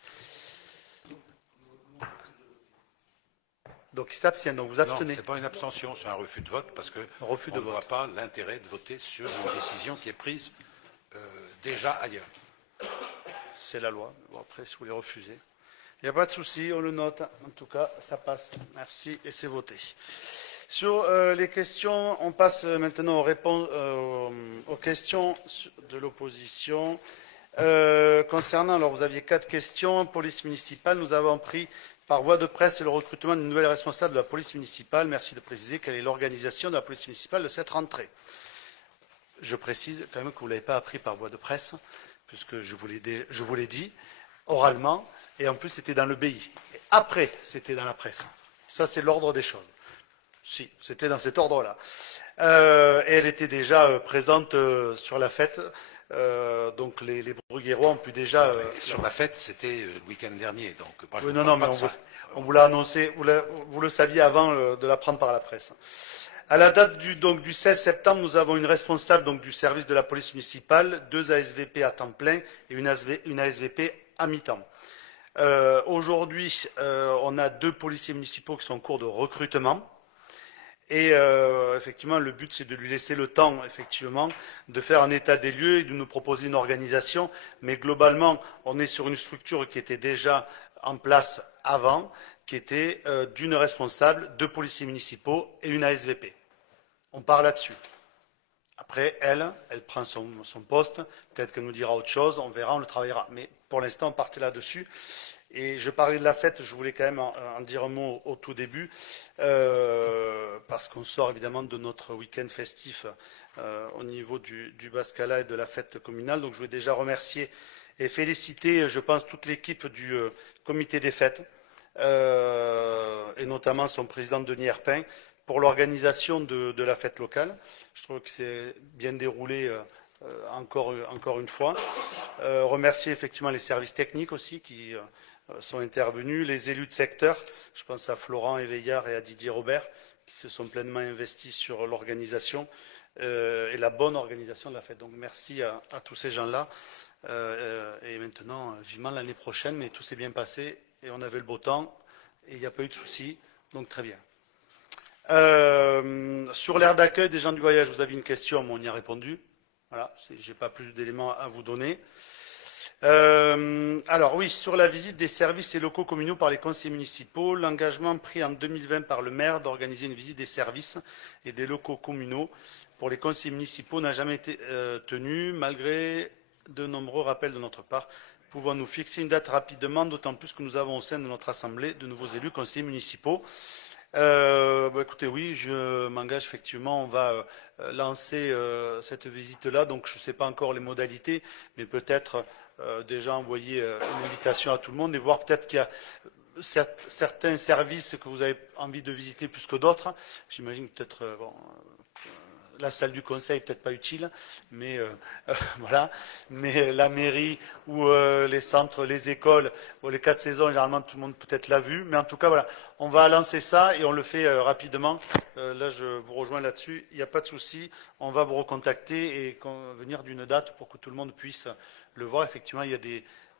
Donc, il s'abstient, donc vous abstenez. Non, ce n'est pas une abstention, c'est un refus de vote, parce qu'on ne voit pas l'intérêt de voter sur une décision qui est prise déjà ailleurs. C'est la loi. Bon, après, si vous les refusez. Il n'y a pas de souci, on le note. En tout cas, ça passe. Merci, et c'est voté. Sur les questions, on passe maintenant aux questions de l'opposition. Concernant, alors vous aviez 4 questions. Police municipale, nous avons pris par voie de presse le recrutement d'une nouvelle responsable de la police municipale. Merci de préciser quelle est l'organisation de la police municipale de cette rentrée. Je précise quand même que vous ne l'avez pas appris par voie de presse, puisque je vous l'ai dit oralement, et en plus c'était dans le BI. Et après, c'était dans la presse. Ça, c'est l'ordre des choses. Si, c'était dans cet ordre-là. Et elle était déjà présente sur la fête. Donc les Bruguérois ont pu déjà... sur la fête, c'était le week-end dernier. Donc, moi, je oui, non, mais on vous l'a annoncé, vous le saviez avant de l'apprendre par la presse. À la date du 16 septembre, nous avons une responsable donc, du service de la police municipale, 2 ASVP à temps plein et une ASVP à mi-temps. Aujourd'hui, on a 2 policiers municipaux qui sont en cours de recrutement. Et effectivement, le but, c'est de lui laisser le temps, effectivement, de faire un état des lieux et de nous proposer une organisation. Mais globalement, on est sur une structure qui était déjà en place avant, qui était d'une responsable, 2 policiers municipaux et une ASVP. On part là-dessus. Après, elle prend son poste. Peut-être qu'elle nous dira autre chose. On verra, on le travaillera. Mais pour l'instant, on partait là-dessus. Et je parlais de la fête, je voulais quand même en dire un mot au tout début, parce qu'on sort évidemment de notre week-end festif au niveau du Bascala et de la fête communale. Donc je voulais déjà remercier et féliciter, je pense, toute l'équipe du comité des fêtes, et notamment son président Denis Herpin, pour l'organisation de la fête locale. Je trouve que c'est bien déroulé encore une fois. Remercier effectivement les services techniques aussi qui sont intervenus, les élus de secteur, je pense à Florent Éveillard et à Didier Robert, qui se sont pleinement investis sur l'organisation et la bonne organisation de la fête. Donc merci à tous ces gens-là. Et maintenant, vivement l'année prochaine, mais tout s'est bien passé et on avait le beau temps et il n'y a pas eu de soucis, donc très bien. Sur l'aire d'accueil des gens du voyage, vous avez une question, mais on y a répondu. Voilà, je n'ai pas plus d'éléments à vous donner. Alors oui, sur la visite des services et locaux communaux par les conseillers municipaux, l'engagement pris en 2020 par le maire d'organiser une visite des services et des locaux communaux pour les conseillers municipaux n'a jamais été tenu, malgré de nombreux rappels de notre part. Pouvons-nous fixer une date rapidement, d'autant plus que nous avons au sein de notre assemblée de nouveaux élus conseillers municipaux? Écoutez, oui, je m'engage effectivement, on va lancer cette visite-là, donc je ne sais pas encore les modalités, mais peut-être déjà envoyer une invitation à tout le monde et voir peut-être qu'il y a certains services que vous avez envie de visiter plus que d'autres. J'imagine peut-être la salle du conseil peut-être pas utile, mais voilà. Mais la mairie ou les centres, les écoles, les 4 saisons, généralement tout le monde peut-être l'a vu. Mais en tout cas, voilà, on va lancer ça et on le fait rapidement. Là, je vous rejoins là-dessus. Il n'y a pas de souci. On va vous recontacter et venir d'une date pour que tout le monde puisse le voir. Effectivement, il y a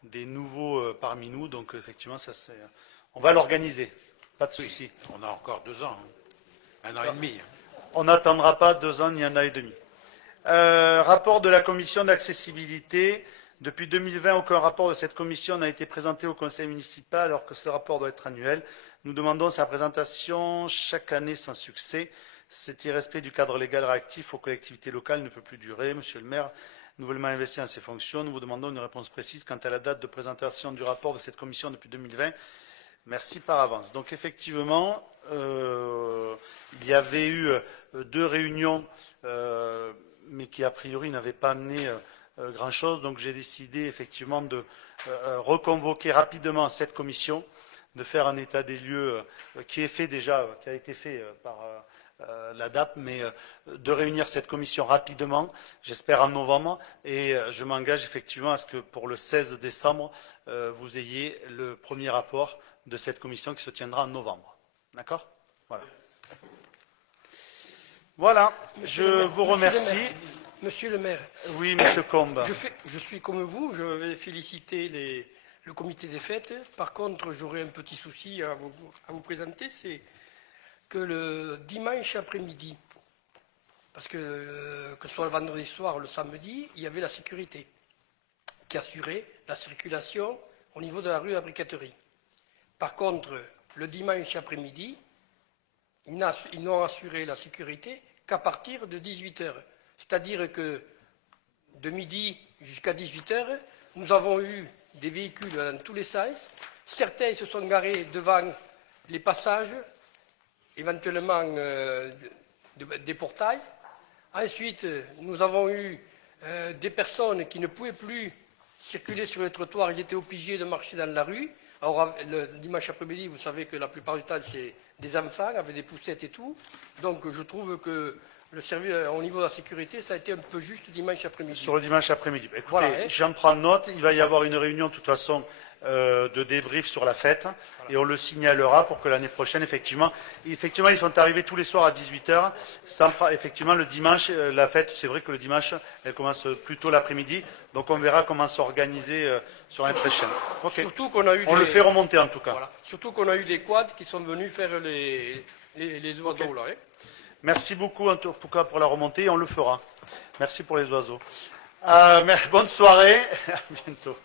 des nouveaux parmi nous, donc effectivement, ça c'est. On va l'organiser. Pas de souci. On a encore 2 ans, hein. 1 an et demi. On n'attendra pas 2 ans ni 1 an et demi. Rapport de la commission d'accessibilité. Depuis 2020, aucun rapport de cette commission n'a été présenté au conseil municipal alors que ce rapport doit être annuel. Nous demandons sa présentation chaque année sans succès. Cet irrespect du cadre légal réactif aux collectivités locales ne peut plus durer. Monsieur le maire, nouvellement investi dans ses fonctions, nous vous demandons une réponse précise quant à la date de présentation du rapport de cette commission depuis 2020. Merci par avance. Donc effectivement, il y avait eu 2 réunions, mais qui a priori n'avaient pas amené grand-chose. Donc j'ai décidé effectivement de reconvoquer rapidement cette commission, de faire un état des lieux qui est fait déjà, qui a été fait par l'ADAP, mais de réunir cette commission rapidement, j'espère en novembre, et je m'engage effectivement à ce que pour le 16 décembre, vous ayez le premier rapport de cette commission qui se tiendra en novembre. D'accord ? Voilà. Voilà, je vous remercie. Monsieur le maire. Oui, monsieur Combe. Je suis comme vous, je vais féliciter le comité des fêtes. Par contre, j'aurais un petit souci à vous présenter, c'est que le dimanche après-midi, parce que ce soit le vendredi soir ou le samedi, il y avait la sécurité qui assurait la circulation au niveau de la rue de la Briqueterie. Par contre, le dimanche après-midi, ils n'ont assuré la sécurité qu'à partir de 18h. C'est-à-dire que de midi jusqu'à 18h, nous avons eu des véhicules dans tous les sens. Certains se sont garés devant les passages, éventuellement des portails. Ensuite, nous avons eu des personnes qui ne pouvaient plus circuler sur le trottoir, ils étaient obligés de marcher dans la rue. Alors, le dimanche après-midi, vous savez que la plupart du temps, c'est des enfants avec des poussettes et tout. Donc, je trouve que le service au niveau de la sécurité, ça a été un peu juste dimanche après-midi. Sur le dimanche après-midi. Écoutez, voilà, j'en prends note. Il va y avoir une réunion, de toute façon, de débrief sur la fête. Voilà. Et on le signalera pour que l'année prochaine, effectivement, ils sont arrivés tous les soirs à 18h. Effectivement, le dimanche, la fête, c'est vrai que le dimanche, elle commence plus tôt l'après-midi. Donc, on verra comment s'organiser sur l'année prochaine. Okay. Surtout qu'on a eu le fait remonter, en tout cas. Voilà. Surtout qu'on a eu des quads qui sont venus faire les oiseaux, là. Hein. Merci beaucoup en tout cas pour la remontée, on le fera. Merci pour les oiseaux. Bonne soirée, à bientôt.